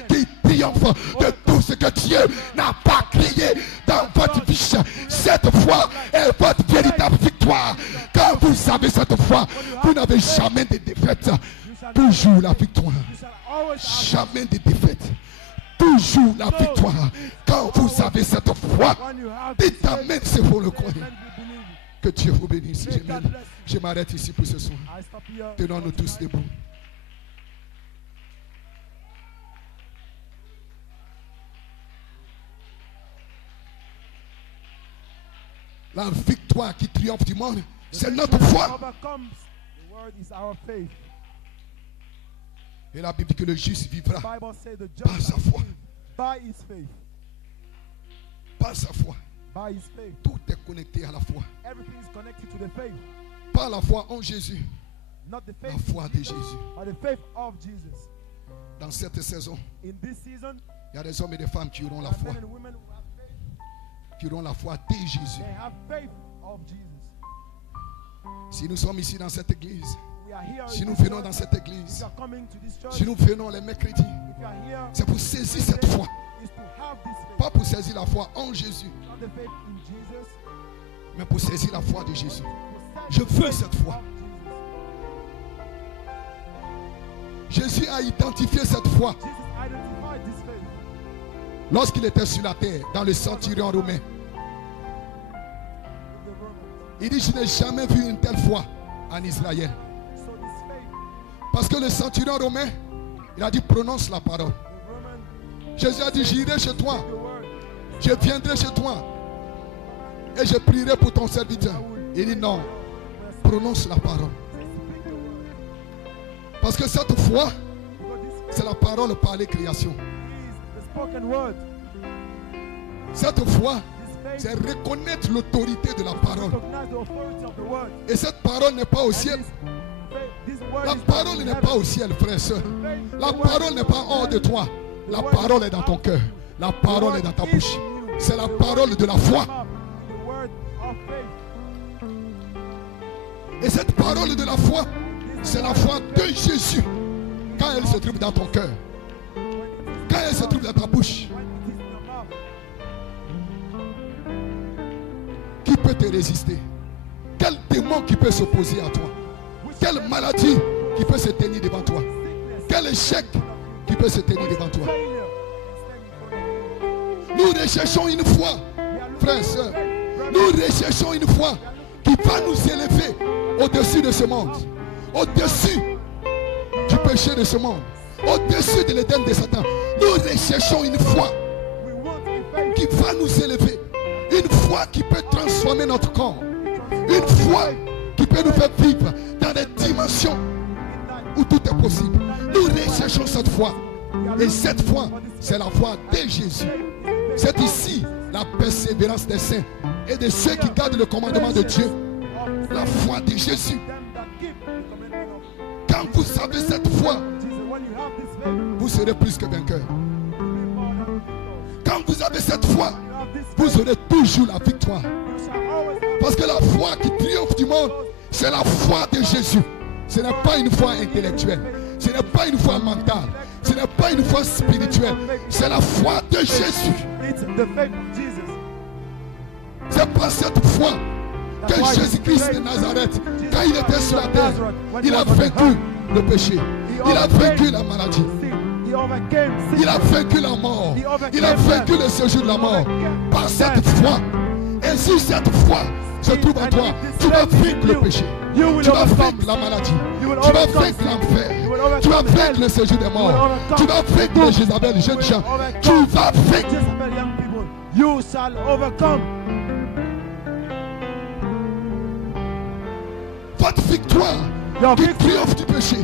qui triomphe de tout ce que Dieu n'a pas créé dans votre vie. Cette foi est votre véritable victoire. Quand vous avez cette foi, vous n'avez jamais de défaite. Toujours la victoire. Jamais de défaite. Toujours la victoire. Quand vous avez cette foi, dites amen si vous le croyez. Que Dieu vous bénisse. Je m'arrête ici pour ce soir. Tenons-nous tous debout. La victoire qui triomphe du monde, c'est notre foi. Et la Bible dit que le juste vivra par sa foi. Par sa foi. Tout est connecté à la foi. Par la foi en Jésus. La foi de Jésus. Dans cette saison, il y a des hommes et des femmes qui auront la foi. Qui auront la foi de Jésus. Si nous sommes ici dans cette église, si nous venons dans cette église, si nous venons les mercredis, c'est pour saisir cette foi. Pas pour saisir la foi en Jésus, mais pour saisir la foi de Jésus. Je veux cette foi. Jésus a identifié cette foi lorsqu'il était sur la terre, dans le centurion romain. Il dit, je n'ai jamais vu une telle foi en Israël. Parce que le centurion romain, il a dit, prononce la parole. Jésus a dit, j'irai chez toi. Je viendrai chez toi. Et je prierai pour ton serviteur. Il dit, non, prononce la parole. Parce que cette foi, c'est la parole par les créations. Cette foi, c'est reconnaître l'autorité de la parole. Et cette parole n'est pas au ciel. La parole n'est pas au ciel, frère et soeur. La parole n'est pas hors de toi. La parole est dans ton cœur. La parole est dans ta bouche. C'est la parole de la foi. Et cette parole de la foi, c'est la foi de Jésus. Quand elle se trouve dans ton cœur, quand elle se trouve dans ta bouche, qui peut te résister? Quel démon qui peut s'opposer à toi? Quelle maladie qui peut se tenir devant toi? Quel échec qui peut se tenir devant toi? Nous recherchons une foi, frères et sœurs. Nous recherchons une foi qui va nous élever au-dessus de ce monde, au-dessus du péché de ce monde, au-dessus de l'Éden de Satan. Nous recherchons une foi qui va nous élever, une foi qui peut transformer notre corps, une foi qui peut nous faire vivre dans des dimensions où tout est possible. Nous recherchons cette foi. Et cette foi, c'est la foi de Jésus. C'est ici la persévérance des saints et de ceux qui gardent le commandement de Dieu. La foi de Jésus. Quand vous avez cette foi, vous serez plus que vainqueur. Quand vous avez cette foi, vous aurez toujours la victoire. Parce que la foi qui triomphe du monde, c'est la foi de Jésus. Ce n'est pas une foi intellectuelle. Ce n'est pas une foi mentale. Ce n'est pas une foi spirituelle. C'est la foi de Jésus. C'est par cette foi que Jésus-Christ de Nazareth, quand il était sur la terre, il a vaincu le péché. Il a vaincu la maladie. Il a vaincu la mort. Il a vaincu le séjour de la mort. Par cette foi. Et sur cette foi, se trouve en toi, tu vas vaincre le péché. Tu vas vaincre la maladie. Tu vas vaincre l'enfer. Tu vas vaincre le séjour des morts. Tu vas vaincre les Jézabel, les jeunes gens. Tu vas vaincre. Jezebel, young people, you shall overcome. Votre victoire Your qui victory triomphe du péché,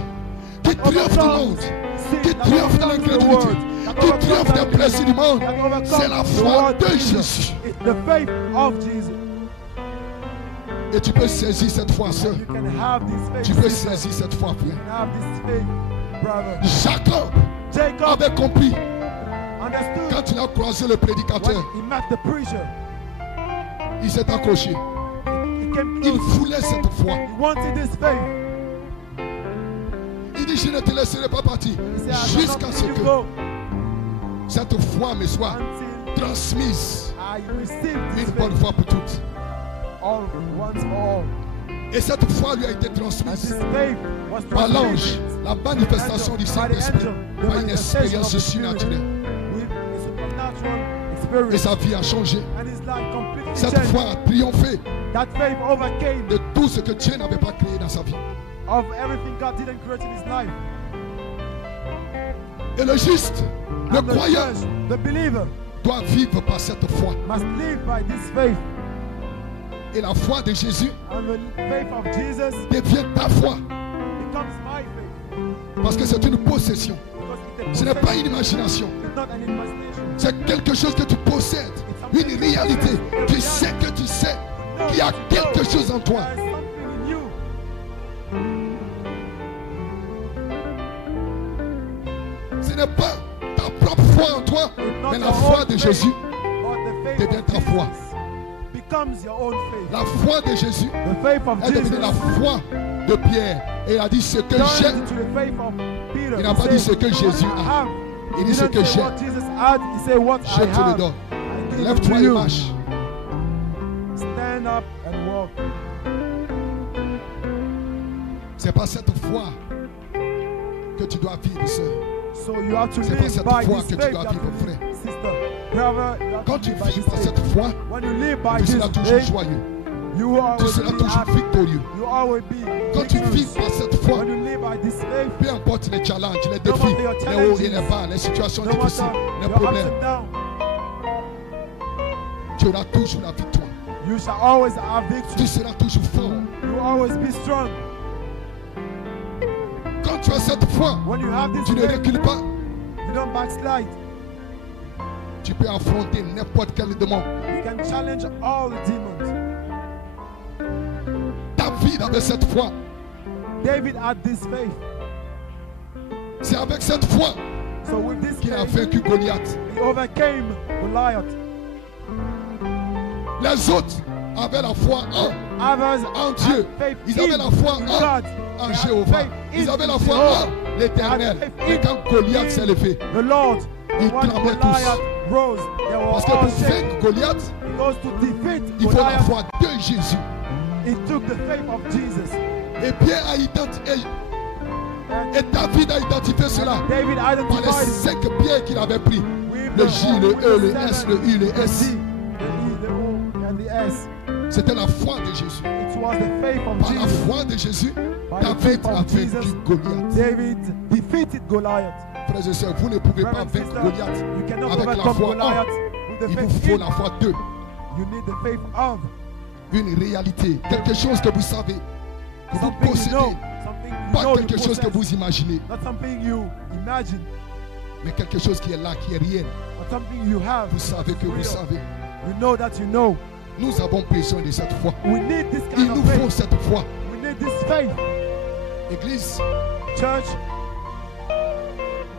qui triomphe du monde, sin, qui that triomphe de overcomes the l'incrédulité, world, that qui overcomes triomphe des unbelief, plaisirs du monde, that overcomes c'est la the foi world de Jesus. Jésus. It's the faith of Jesus. Et tu peux saisir cette foi, sœur. You can have this faith. Tu peux sister. saisir cette foi, frère. You can have this faith, brother. Jacob Jacob avait compris understood quand il a croisé le prédicateur, when he met the preacher. il s'est accroché. He came Il close. voulait cette foi. He wanted this faith. Il dit, je ne te laisserai pas partir He said, I jusqu'à cannot ce let you que go cette foi me soit until transmise I receive this une bonne faith fois pour toutes. all once for all. Et cette foi lui a été And this transmise faith was par l'ange, transmitted la manifestation du by the Saint-Esprit, angel, the par une manifestation of expérience the Spirit surnaturelle. with a supernatural Et experience. sa vie a changé. And his life completely Cette changed. foi a triomphé That faith overcame de tout ce que Dieu n'avait pas créé dans sa vie. of everything God didn't create in his life. Et le juste, le And the croyant, church, the believer, doit vivre par cette foi. must live by this faith. Et la foi de Jésus And the faith of Jesus devient ta foi. becomes my faith. Parce que c'est une possession. Because it's Ce a n'est pas une imagination. It's not an imagination. C'est quelque chose que tu possèdes. Une réalité. Tu sais que tu sais qu'il y a quelque chose en toi. There is something in you. Ce n'est pas ta propre foi en toi, It's not mais la your foi own de faith, Jésus but the faith devient of ta foi. Jesus becomes your own faith. La foi de Jésus The faith of est devenue Jesus la foi de Pierre. Et il a dit ce que turned j'ai. into the faith of Peter. Il n'a He pas dit said, ce que Jésus "What I a. have." Il He dit ce didn't que say j'ai. what Jesus had. He said what Je I te le have. donne. I give it Lève-toi to et you. marche. Stand up and walk. C'est pas cette foi que tu dois vivre, sœur. So you have to C'est pas live cette by foi this que tu faith, dois you have vivre, to frère. live, sister, brother. You have Quand to tu live by vis this par faith. cette foi, When you live by tu this seras toujours faith, joyeux. you are Tu seras toujours happy. victorieux. You always be Quand tu vis victorious. par cette foi, When you live by this faith, peu importe les challenges, les No défis, matter your les hauts et les challenges, bas, les situations no difficiles, matter les your ups problèmes, and downs, tu auras toujours la victoire. you shall always have Tu victory. seras toujours fort. You will always be strong. Quand tu as cette foi, When you have this tu ne faith, recules pas. you don't backslide. Tu peux affronter n'importe quel démon. You can challenge all the demons. David avait cette foi. David had this faith. C'est avec cette foi So with this qu'il a faith, vaincu Goliath. he overcame Goliath. Les autres avaient la foi Others en had Dieu. faith Ils avaient in la foi God. en They had Jéhovah. faith Ils in avaient la foi Jehovah. en l'Éternel. They had Et faith quand Goliath s'est levé, The Lord, Ils when tremblaient Goliath rose, they were parce que all pour shaken. vaincre Goliath, Because to defeat il faut la Goliath, foi de Jésus. it took the faith of Jesus. Et Pierre a identifié, et David a identifié cela David par les identified 5 pierres qu'il avait pris. with Le J, le with E, the le seven, S, le I, le the S. G, the E, the O, and the S. C'était la foi de Jésus. It was the faith of Par la Jesus. foi de Jésus, By the David faith a of vaincu Jesus, Goliath. David defeated Goliath. Frères et sœurs, vous ne pouvez pas Brothers and vaincre sisters, Goliath you cannot avec la overcome foi Goliath en. with the Il vous faith faut in. la foi de. You need the faith of Une réalité, quelque chose que vous savez, que vous something you possédez, know, something you pas know quelque you chose que possess. vous imaginez, Not something you imagine, mais quelque chose qui est là, qui est réel. but something you have. Vous savez que vous Real. savez. You know that you know. Nous avons besoin de cette foi. We need this Il kind nous of faut faith. cette foi. We need this faith. Église, Church,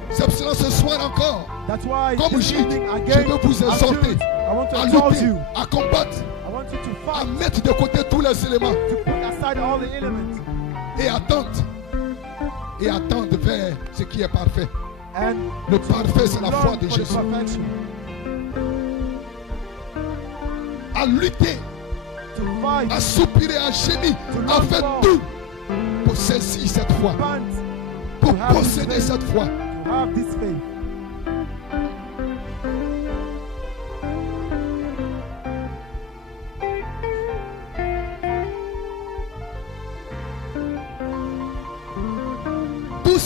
c'est cela ce soir encore. that's why Comme this Jude, evening je again, veux vous I'm exhorter Jude. I want to à exhort lutter, you. à combattre, I want you to à fight, mettre de côté tous les éléments to put aside all the elements et attendre. Et attendre vers ce qui est parfait. and Le parfait, c'est la foi long de for the Jésus. perfection. À lutter, To fight, à soupirer, à gémir, à faire tout pour saisir cette foi, pant, pour to have this posséder faith. cette foi. To have this faith.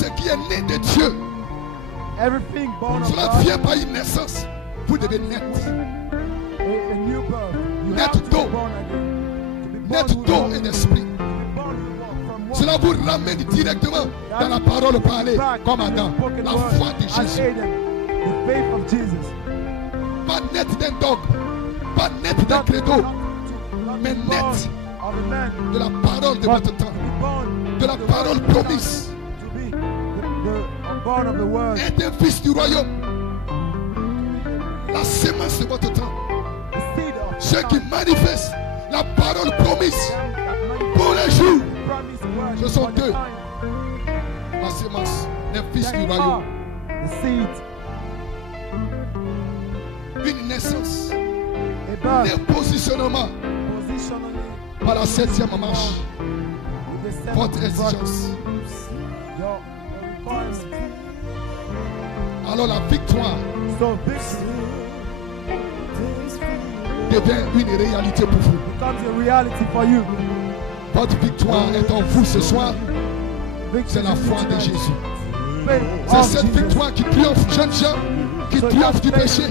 ce qui est né de Dieu, Everything born of cela God, vient par une naissance. Vous devez naître. a new birth. You Net have to be d'eau. born again. To be born Naître with d'eau water. et d'esprit. To be born from water. Cela vous ramène directement dans la parole parlée, Back comme to the Adam. spoken La word foi de as Jésus. Adam, the faith of Jesus. Pas naître d'un dogme, pas naître d'un credo, mais net of a man, de la parole de but votre to temps, be born de la of the parole word of God, promise. to be born of the word, Être un fils du royaume, la sémence de votre temps. the seed of Ceux qui time, manifestent la parole promise them that manifest pour les jours. the promised word Ce sont for the deux. time. La sémence des fils They du are royaume. the seed, Une naissance, a birth, un positionnement positionally par la 7e marche. with the seventh Votre birth. exigence. Your requirement. Alors la victoire So victory devient une réalité pour vous. becomes a reality for you. Votre victoire est en vous ce soir. Victory C'est la is foi de tonight. Jésus. Faith C'est of cette Jesus. victoire qui triomphe, jeunes gens, qui triomphe du péché,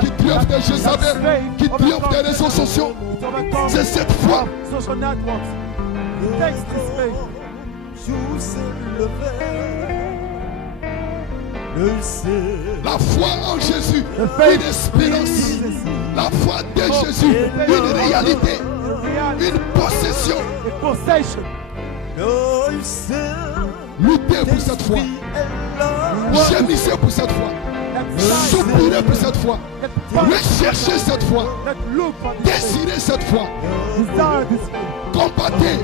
qui triomphe des Jézabel, qui triomphe des réseaux sociaux. It overcomes C'est cette foi. social networks. It takes this faith. Je sais le faire. Je sais. La foi en Jésus, The faith une espérance. in Jesus. La foi de Jésus, une réalité, A reality. une possession. A possession. Je sais. Luttez pour cette foi. Gémissez pour cette foi. Let's Soupirez pour cette foi. Let's Recherchez cette foi. Let's look for this faith. Désirez cette foi. Desire this faith. Combattez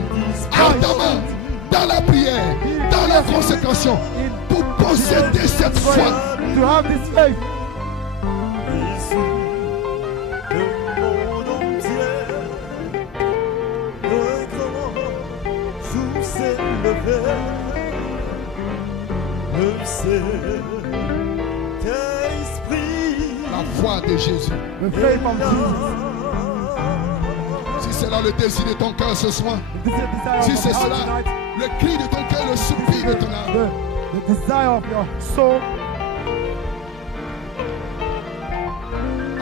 ardemment dans la prière, dans la consécration pour posséder cette foi. To have this faith. Jésus, le monde entier, le grand, je sais le faire. Je sais, tes esprits. La foi de Jésus. The faith of Jesus. Si c'est là le désir de ton cœur ce soir, This is the desire si of c'est your heart cela tonight. le cri de ton cœur, le soupir de ton âme, The desire of your soul.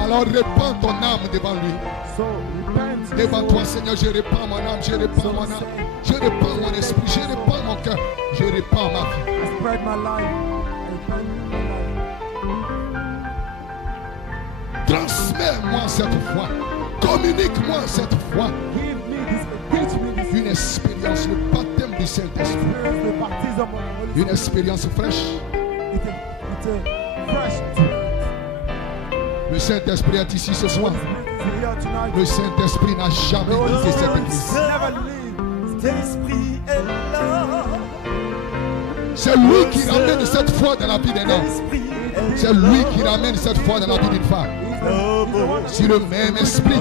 alors répands ton âme devant lui. So repent. Devant toi, Seigneur, je répands mon âme, je répands mon âme, je répands mon esprit, je répands mon cœur, je répands ma vie. I spread my life. I spread my life. Transmets-moi cette foi, communique-moi cette foi, Give me this faith. Teach me this une expérience, le baptême du Saint-Esprit, experience, the baptism of the Holy une Spirit. expérience fraîche. It's a fresh experience. Le Saint-Esprit est ici ce soir. Holy Spirit is here tonight. Le Saint-Esprit n'a jamais quitté cette église. Never leave. Tes esprits est là. C'est lui qui ramène cette foi dans la vie d'un Tes homme. esprits est C'est lui qui ramène cette foi dans la vie d'une femme. He's the one that Si le même esprit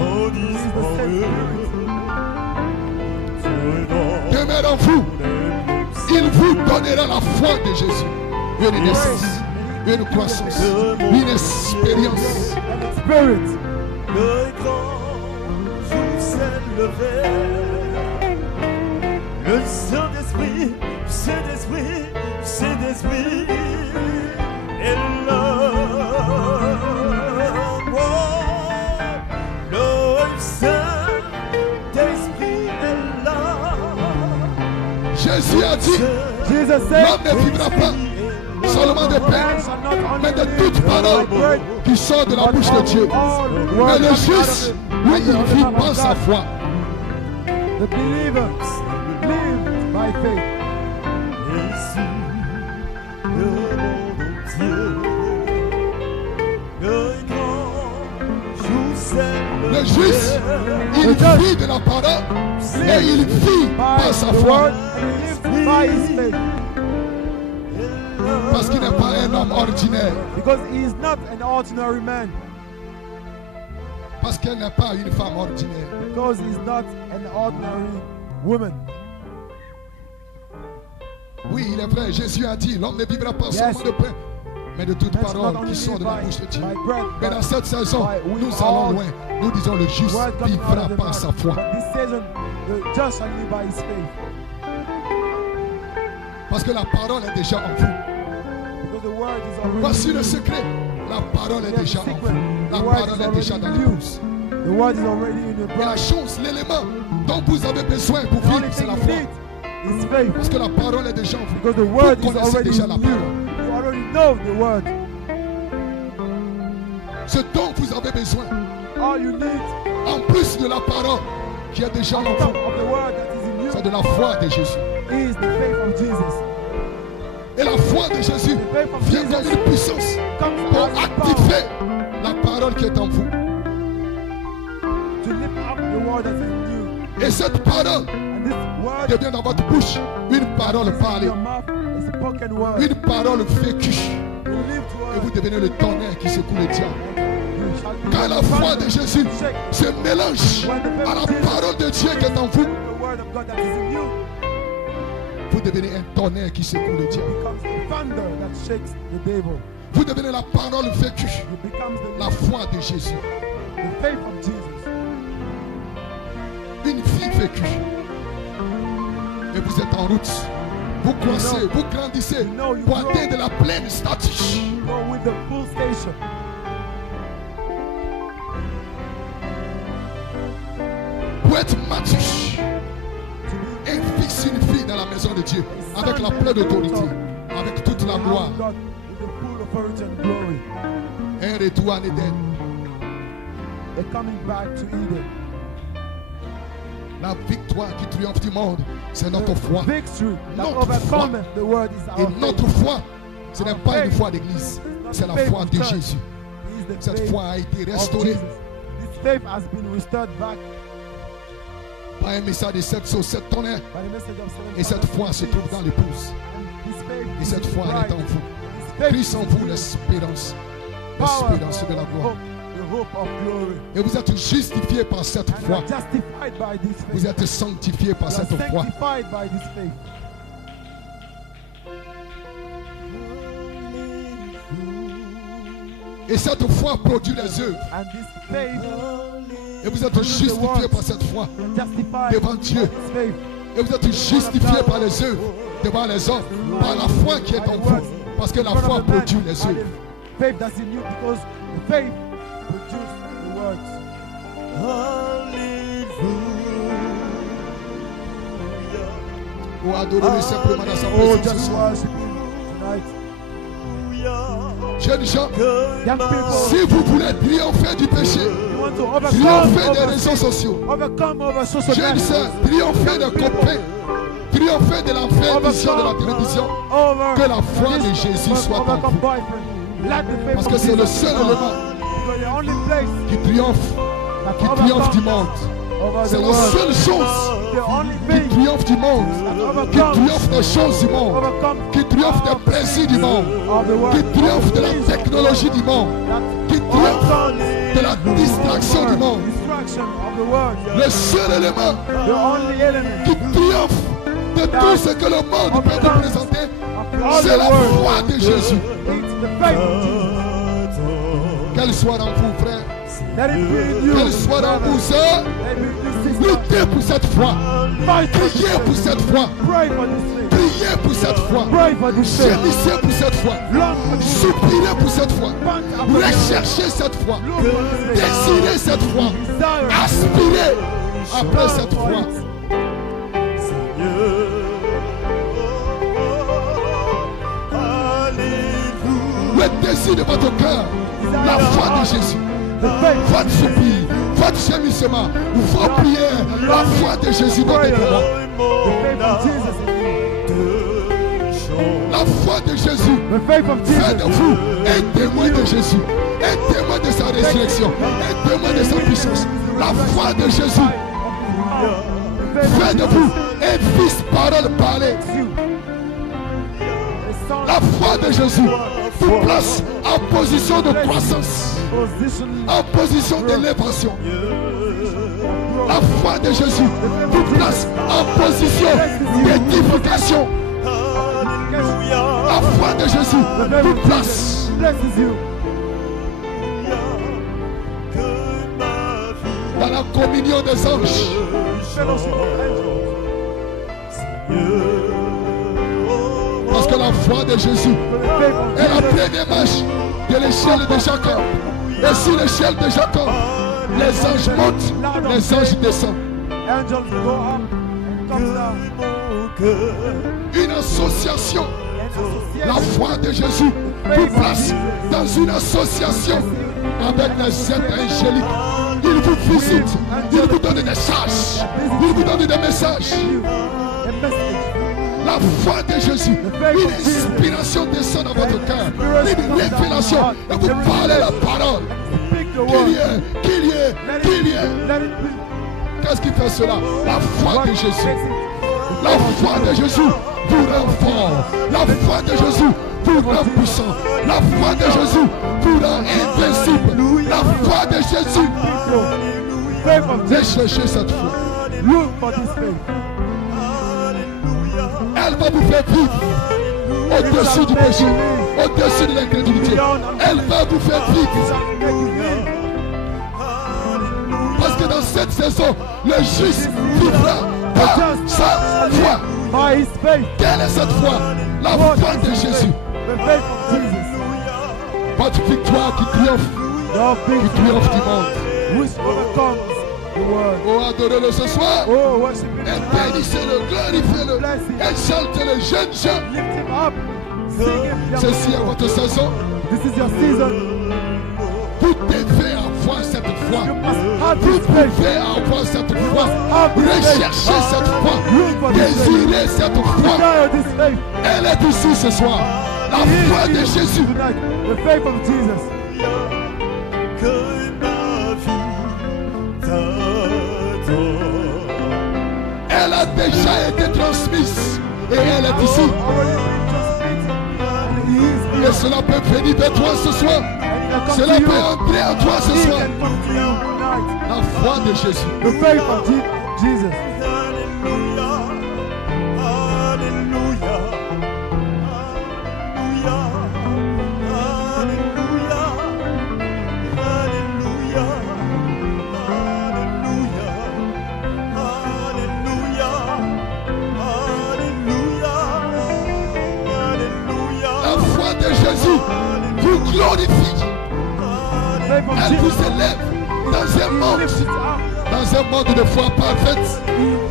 demeure en vous, il vous donnera la foi de Jésus. Une naissance, une croissance, une expérience. an experience. le grand, je sais le faire. Le Saint-Esprit, Saint-Esprit, Saint-Esprit est là. Le Saint-Esprit est là. Jésus a dit, Jesus said, l'homme ne vivra pas seulement de pain, mais de toute parole qui sort de la bouche de Dieu. Mais le juste, lui, il vit par sa foi. The believer live by faith. Jésus, le monde entier, le grand, je sais Le juste, il vit de la parole et il vit By par sa the foi. word and he lives by his faith. Parce qu'il n'est pas un homme ordinaire. Because he is not an ordinary man. Parce qu'elle n'est pas une femme ordinaire. Because he is not an ordinary woman. Oui, il est vrai. Jésus a dit, l'homme ne vivra pas Yes. seulement de pain, mais de toute Let's parole not only qui sort de live la by- bouche de Dieu. by bread, Mais but dans cette saison, by with nous allons all loin. Nous disons le juste word coming out vivra of the par mouth. sa foi. But this season, the just shall live by his faith. Parce que la parole est déjà en vous. Because the word is already Voici in le you. secret. La parole est Here's the déjà en secret. vous. La The word parole is est déjà already dans in you. l'épouse. The word is already in your Et la bride. chose, l'élément dont vous avez besoin pour The only vivre, c'est thing la you foi. need is faith. Parce que la parole est déjà en vous. Because the word Vous is connaissez already déjà in la you. parole. You already know the word. Ce dont vous avez besoin, All you need en plus de la parole qui est déjà en on top vous, of the word that is in you c'est de la foi de Jésus. is the faith of Jesus. Et la foi de Jésus The faith of vient comme Jesus une puissance comes pour as power activer la parole qui est en vous. to lift up the word that is in you. Et cette parole And this word devient dans votre bouche une parole that is in parlée, your mouth is a spoken word. une parole vécue. You live Et vous word. devenez le tonnerre qui secoue le diable. You shall be Quand la foi de Jésus shake se mélange à la parole de Dieu qui est en vous, the word of God that is in you. vous devenez un tonnerre qui secoue le diable. Becomes the thunder that shakes the devil. Vous devenez la parole vécue, It becomes la foi de Jésus. the faith of Jesus. Une vie vécue. Et vous êtes en route. Vous croissez, vous grandissez pour atteindre la pleine stature. Go with the full station. Pour être mature. Un fils, une fille dans la maison de Dieu. Avec la pleine autorité. Avec toute la gloire. God with the full authority and glory. Un retour en Éden. They're coming back to Eden. La victoire qui triomphe du monde, c'est notre foi. Victory that Notre overcometh the word is Et our notre faith. foi, ce n'est pas une foi d'église. C'est la foi de Jésus. He is the Cette faith foi a été of restaurée Jesus. This faith has been restored back par un message de 7 sur 7 tonnerres. by the message of 7 Et cette foi se trouve dans l'épouse. This faith Et is cette in foi, elle est Christ. en vous. This faith Christ en is vous, in l'espérance. power, L'espérance de la gloire. the hope of glory. Et vous êtes justifiés par cette And foi. you are justified by this faith. Vous êtes sanctifiés par You are cette foi. sanctified by this faith. Et cette foi produit les œuvres. And this faith, Et vous êtes justifiés par cette foi you are justified devant Dieu. by this faith. Et vous êtes justifiés par les œuvres devant les hommes. Par la foi qui est en vous. Parce que la foi produit les By œuvres. the faith that's in you, because the faith produces the words. Ou adorez-le simplement dans sa Oh, présence. ce just soir. worship Him tonight. Jeunes gens, Young people, si vous voulez triompher du péché, you want to overcome triompher des over réseaux sociaux, overcome over social jeunes media. sœurs, triompher des copains, triompher de l'enfer vision de la télévision, over que la foi de Jésus soit en overcome vous. boyfriend. Let the faith Parce of que c'est le Jesus seul come. élément Because the only place qui triomphe du monde. over C'est the la world, seule chose the only qui thing triomphe du monde, qui triomphe des choses du monde, overcome qui triomphe des plaisirs du monde, of the world, qui triomphe de la technologie du monde, qui triomphe de la distraction du monde. distraction of the world, Le seul élément the only element qui triomphe de tout ce que le monde peut nous présenter, of all c'est the la world. foi de Jésus. It's the faith of Jesus. Qu'elle soit en vous, frère. Let it be in you. Qu'elle soit en vous, sœur. Let it be in this sister. Luttez pour cette foi. Fight for this Priez pour faith. cette foi. Pray for this faith. Priez pour cette foi. Pray for this faith. Gémissez pour cette foi. Long for this faith. Soupirez pour cette foi. Pant after this faith. Recherchez cette foi. Look for this faith. Désirez cette foi. Desire. Aspirez après Long cette for foi. it. Le désir de votre cœur. La foi de Jésus. The faith. Votre soupir. Votre gémissement. Vos prières. La foi de Jésus dans votre cœur. The faith of Jesus in you. La foi de Jésus. The faith of Faites de Jesus. vous un témoin de Jésus, un témoin de sa résurrection, un témoin de sa puissance. La foi de Jésus. Faites de vous un fils parole parlée. La foi de Jésus vous place en position de croissance, en position d'élévation. La foi de Jésus vous place en position d'édification. La foi de Jésus vous place Blesses you. dans la communion des anges. Fellowship of angels. que la foi de Jésus est la première marche de l'échelle de Jacob. Et sur l'échelle de Jacob, les anges montent, les anges descendent. Angels go up and come down. Une association. La foi de Jésus vous place dans une association avec les êtres angéliques. Il vous visite, il vous donne des charges, il vous donne des messages. La foi de Jésus, une inspiration descend dans votre cœur, une révélation, et vous parlez la parole. Qu'il y ait. Qu'est-ce qui fait cela? La foi de Jésus. La foi de Jésus vous rend fort. La foi de Jésus vous rend puissant. La foi de Jésus vous rend invincible. La foi de Jésus. Recherchez cette foi. Look for this faith. Elle va vous faire vivre au-dessus du péché, au-dessus de l'incrédulité. Elle va vous faire vivre. Parce que dans cette saison, le juste vivra par sa foi. By his faith. Quelle est cette foi? La foi de Jésus. The faith of Jesus. Votre victoire qui triomphe du monde. Which overcomes the world. Oh, adorez-le ce soir. Oh, worship him. Et bénissez-le, glorifiez-le. Exaltez-le, jeunes gens. Lift him up. Sing him. Ceci est votre saison. This is your season. Vous devez avoir cette foi. You must have Vous this faith. devez avoir cette foi. Recherchez cette foi. Désirez cette foi. Desire this faith. Elle est ici ce soir. La foi de Jésus. Tonight, the faith of Jesus. Elle a déjà été transmise. Et elle est ici. Et cela peut venir de toi ce soir. Cela peut entrer en toi ce soir. La foi de Jésus. The faith of Jesus. La foi de Jésus vous glorifie. Elle vous élève dans un monde de foi parfaite,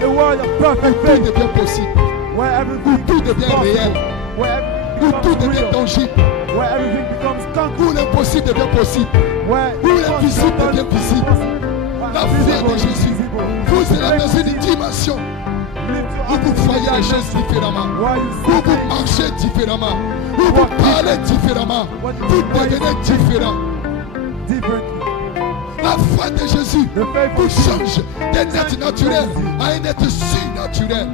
A world of perfect où tout faith. devient possible, Where où everything tout devient réel, Where où everything tout becomes devient real. tangible, Where everything becomes concrete. où l'impossible devient possible, Where où l'invisible devient visible. La foi de Jésus vous élève dans une dimension où vous voyez les choses différemment, où vous marchez différemment, où vous parlez différemment, vous devenez différent. La foi de Jésus vous change d'un être naturel à un être surnaturel.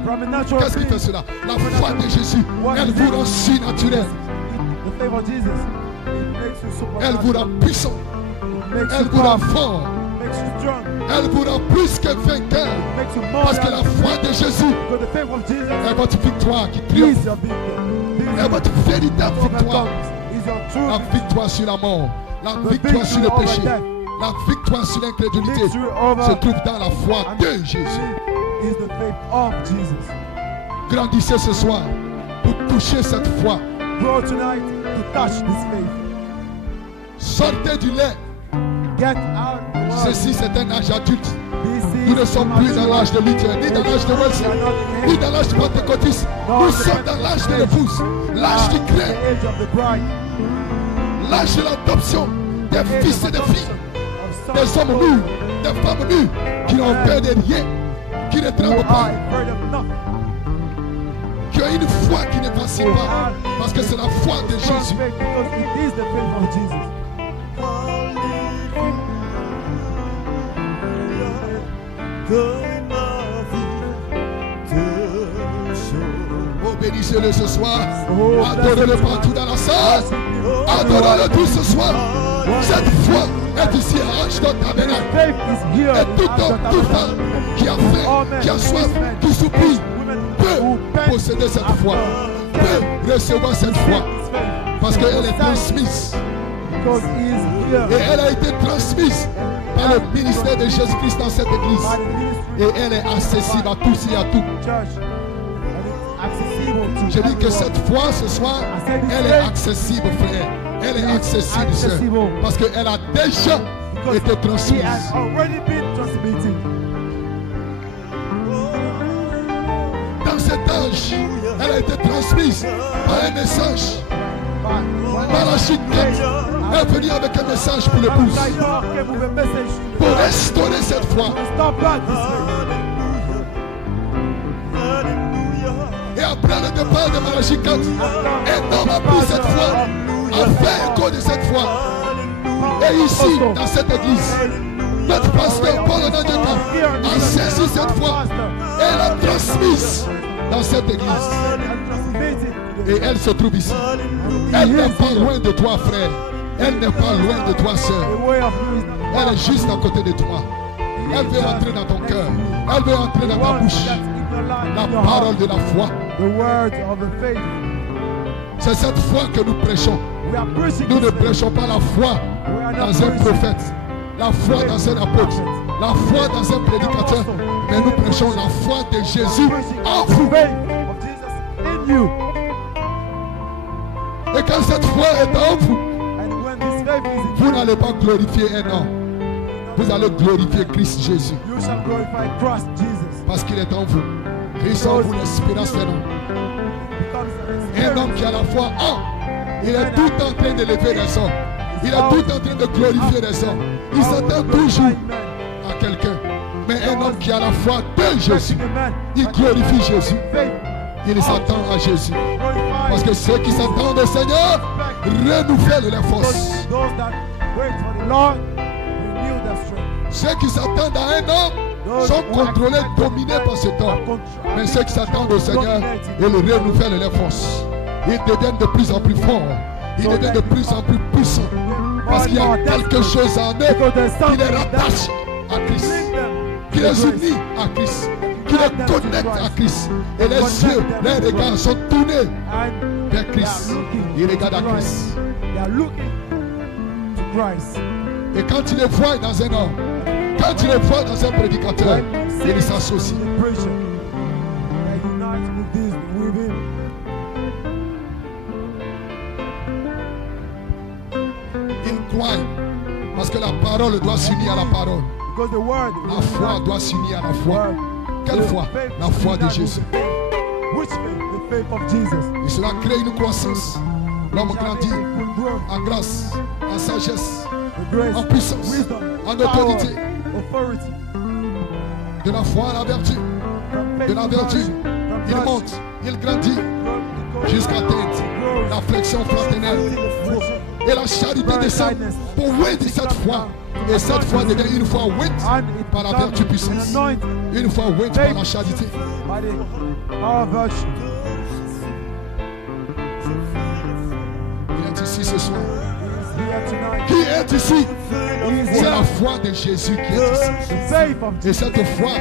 Qu'est-ce qui fait cela? La foi de Jésus, elle vous rend surnaturel. The faith of Jesus, it makes you Elle vous rend supernatural. puissant. Makes Elle you vous rend powerful. fort. Makes you strong. Elle vous rend plus que vainqueur. Makes you more Parce que la than. foi de Jésus Because the faith of Jesus est votre victoire qui is triomphe. your victory. Est votre véritable victoire. Is your true La victoire sur la mort. La victoire sur le péché. La victoire sur l'incrédulité victory over se trouve dans la foi and de Jésus. is the faith of Jesus. Grandissez ce soir pour toucher cette foi. Grow tonight to touch this faith. Sortez du lait. Get out the world. Ceci, c'est un âge adulte. This is Nous ne sommes plus dans l'âge de Luther, ni dans l'âge de Wesley, ni dans l'âge de Pentecôtiste. Nous sommes dans l'âge de l'épouse, l'âge du the craint, age of the bride. l'âge de l'adoption des fils et des filles, Of des some hommes nus, des femmes nues, qui n'ont peur de rien, qui ne who tremblent pas, are afraid of nothing. qui ont une foi qui ne vacille pas, parce que c'est la foi de Strong Jésus. faith because it is the faith of Jesus. Oh, bénissez-le ce soir. Oh, Adorez-le partout dans la salle. Adorez-le tout ce soir. Cette foi est ici à Ashton Tabernacle. Faith is here. Et tout homme, toute femme qui a faim, qui a soif, qui supplie, peut posséder cette foi, peut recevoir cette foi, parce qu'elle est transmise. Because he is here. Et elle a été transmise par le ministère de Jésus-Christ dans cette By église. the ministry Et elle est accessible à tous et à tout. of the church. And it's accessible to Je dis que everyone. cette foi ce soir, elle est accessible, frère. Elle est accessible, sœur. Parce qu'elle a déjà Because été he transmise. has already been transmitted. Dans cet âge, elle a été transmise par un message. Malachie 4 est venu avec un message pour l'épouse. Came with a message to Pour restaurer cette foi. stop back this way. Et après le départ de Malachie 4, un homme a pris cette foi, a fait écho de cette foi. Et ici, dans cette église, notre pasteur Paul Onadjeka a saisi cette foi et l'a transmise dans cette église. Et elle se trouve ici. Elle n'est pas loin de toi, frère. Elle n'est pas loin de toi, sœur. Elle est juste à côté de toi. Elle veut entrer dans ton cœur. Elle veut entrer dans ta bouche. La parole de la foi. C'est cette foi que nous prêchons. Nous ne prêchons pas la foi dans un prophète, la foi dans un apôtre, la foi dans un prédicateur, mais nous prêchons la foi de Jésus en vous. Et quand cette foi est en vous, vous n'allez pas glorifier un homme. Vous allez glorifier Christ Jésus. Parce qu'il est en vous. Christ en vous, l'espérance d'un homme. Un homme qui a la foi en. Il est tout en train d'élever les hommes. Il est tout en train de glorifier les hommes. Il s'attend toujours à quelqu'un. Mais un homme qui a la foi de Jésus, il glorifie Jésus. Il s'attend à Jésus. Parce que ceux qui s'attendent au Seigneur renouvellent leurs forces. Ceux qui s'attendent à un homme sont contrôlés, dominés par cet homme. Mais ceux qui s'attendent au Seigneur, ils renouvellent leurs forces. Ils deviennent de plus en plus forts. Ils deviennent de plus en plus puissants. Parce qu'il y a quelque chose en eux qui les rattache à Christ. Qui les unit à Christ. Qui les connecte à Christ. Et les yeux, les regards sont tournés vers Christ. Ils regardent à Christ. Et quand tu les vois dans un homme, quand tu les vois dans un prédicateur, ils s'associent. Ils croient. Parce que la parole doit s'unir à la parole. La foi doit s'unir à la foi. Quelle foi? La foi de Jésus. Et cela crée une croissance. L'homme grandit en grâce, en sagesse, en puissance, en autorité. De la foi à la vertu. De la vertu, il monte, il grandit jusqu'à atteindre la flexion fraternelle. Et la charité descend pour wait cette foi. Et cette foi devient une foi wait par la vertu puissance. Une foi wait par la charité. Il est ici ce soir. Qui est ici? C'est la foi de Jésus qui est ici. Et cette foi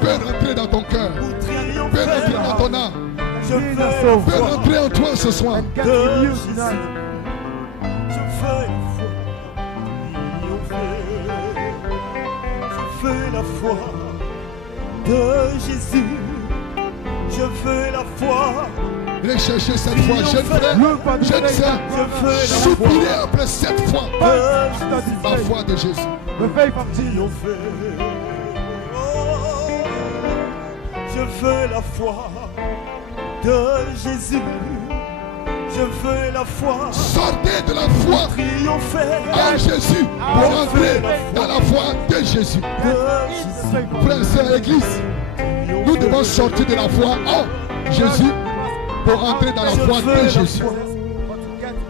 peut rentrer dans ton cœur, peut rentrer dans ton âme, peut rentrer en toi ce soir. Je veux la foi de Jésus. Je veux la foi. Allez chercher cette foi, jeune frère, jeune sœur. Soupirez après cette foi. La foi de Jésus. Je veux la foi de Jésus. Je veux la foi. Sortez de la foi en Jésus pour entrer dans la foi de Jésus. Frères, sœurs, église, nous devons sortir de la foi en Jésus pour entrer dans la foi de Jésus.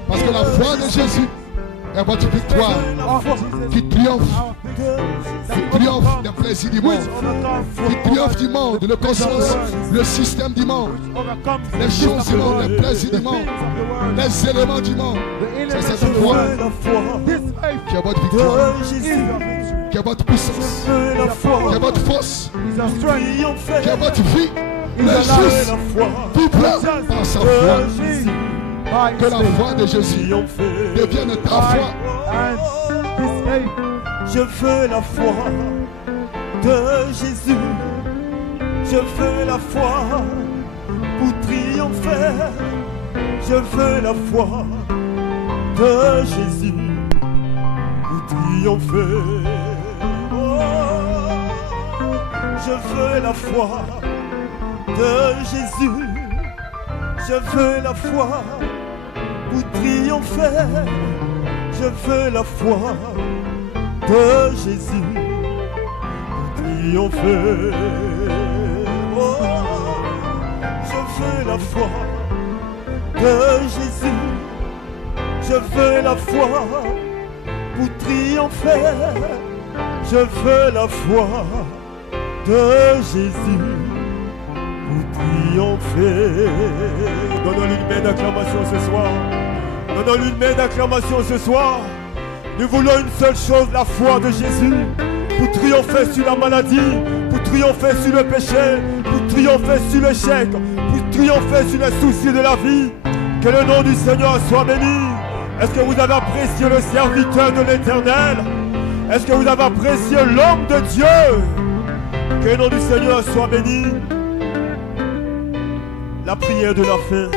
Parce que la foi de Jésus est votre victoire qui triomphe des plaisirs du monde, qui triomphe du monde, le cosmos, le système du monde, les choses du monde, les plaisirs du monde, les éléments du monde. C'est cette foi qui est votre victoire, qui est votre puissance, qui est votre force, qui est votre vie. Le juste vivra par sa foi. Que la foi de Jésus devienne ta foi. Je veux la foi de Jésus. Je veux la foi pour triompher. Je veux la foi de Jésus pour triompher. Oh, je veux la foi de Jésus. Je veux la foi pour triompher. Je veux la foi de Jésus pour triompher. Oh, je veux la foi de Jésus. Je veux la foi pour triompher. Je veux la foi de Jésus pour triompher. Donnons-lui une main d'acclamation ce soir. Donnons-lui une main d'acclamation ce soir. Nous voulons une seule chose, la foi de Jésus, pour triompher sur la maladie, pour triompher sur le péché, pour triompher sur l'échec, pour triompher sur les soucis de la vie. Que le nom du Seigneur soit béni. Est-ce que vous avez apprécié le serviteur de l'Éternel? Est-ce que vous avez apprécié l'homme de Dieu? Que le nom du Seigneur soit béni. La prière de la fin.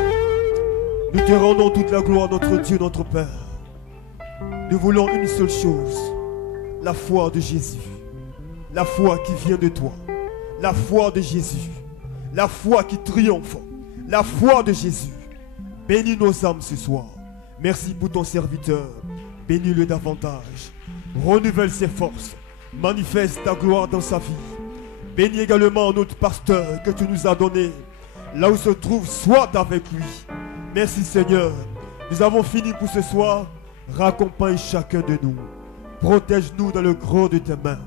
Nous te rendons toute la gloire, notre Dieu, notre Père. Nous voulons une seule chose, la foi de Jésus. La foi qui vient de toi. La foi de Jésus. La foi qui triomphe. La foi de Jésus. Bénis nos âmes ce soir. Merci pour ton serviteur. Bénis-le davantage. Renouvelle ses forces. Manifeste ta gloire dans sa vie. Bénis également notre pasteur que tu nous as donné. Là où se trouve, sois avec lui. Merci Seigneur. Nous avons fini pour ce soir. Raccompagne chacun de nous. Protège-nous dans le creux de tes mains.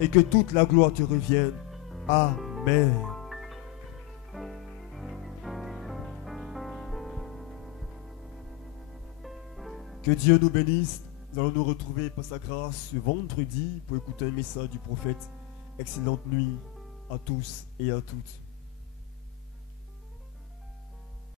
Et que toute la gloire te revienne. Amen. Que Dieu nous bénisse. Nous allons nous retrouver par sa grâce ce vendredi pour écouter un message du prophète. Excellente nuit à tous et à toutes.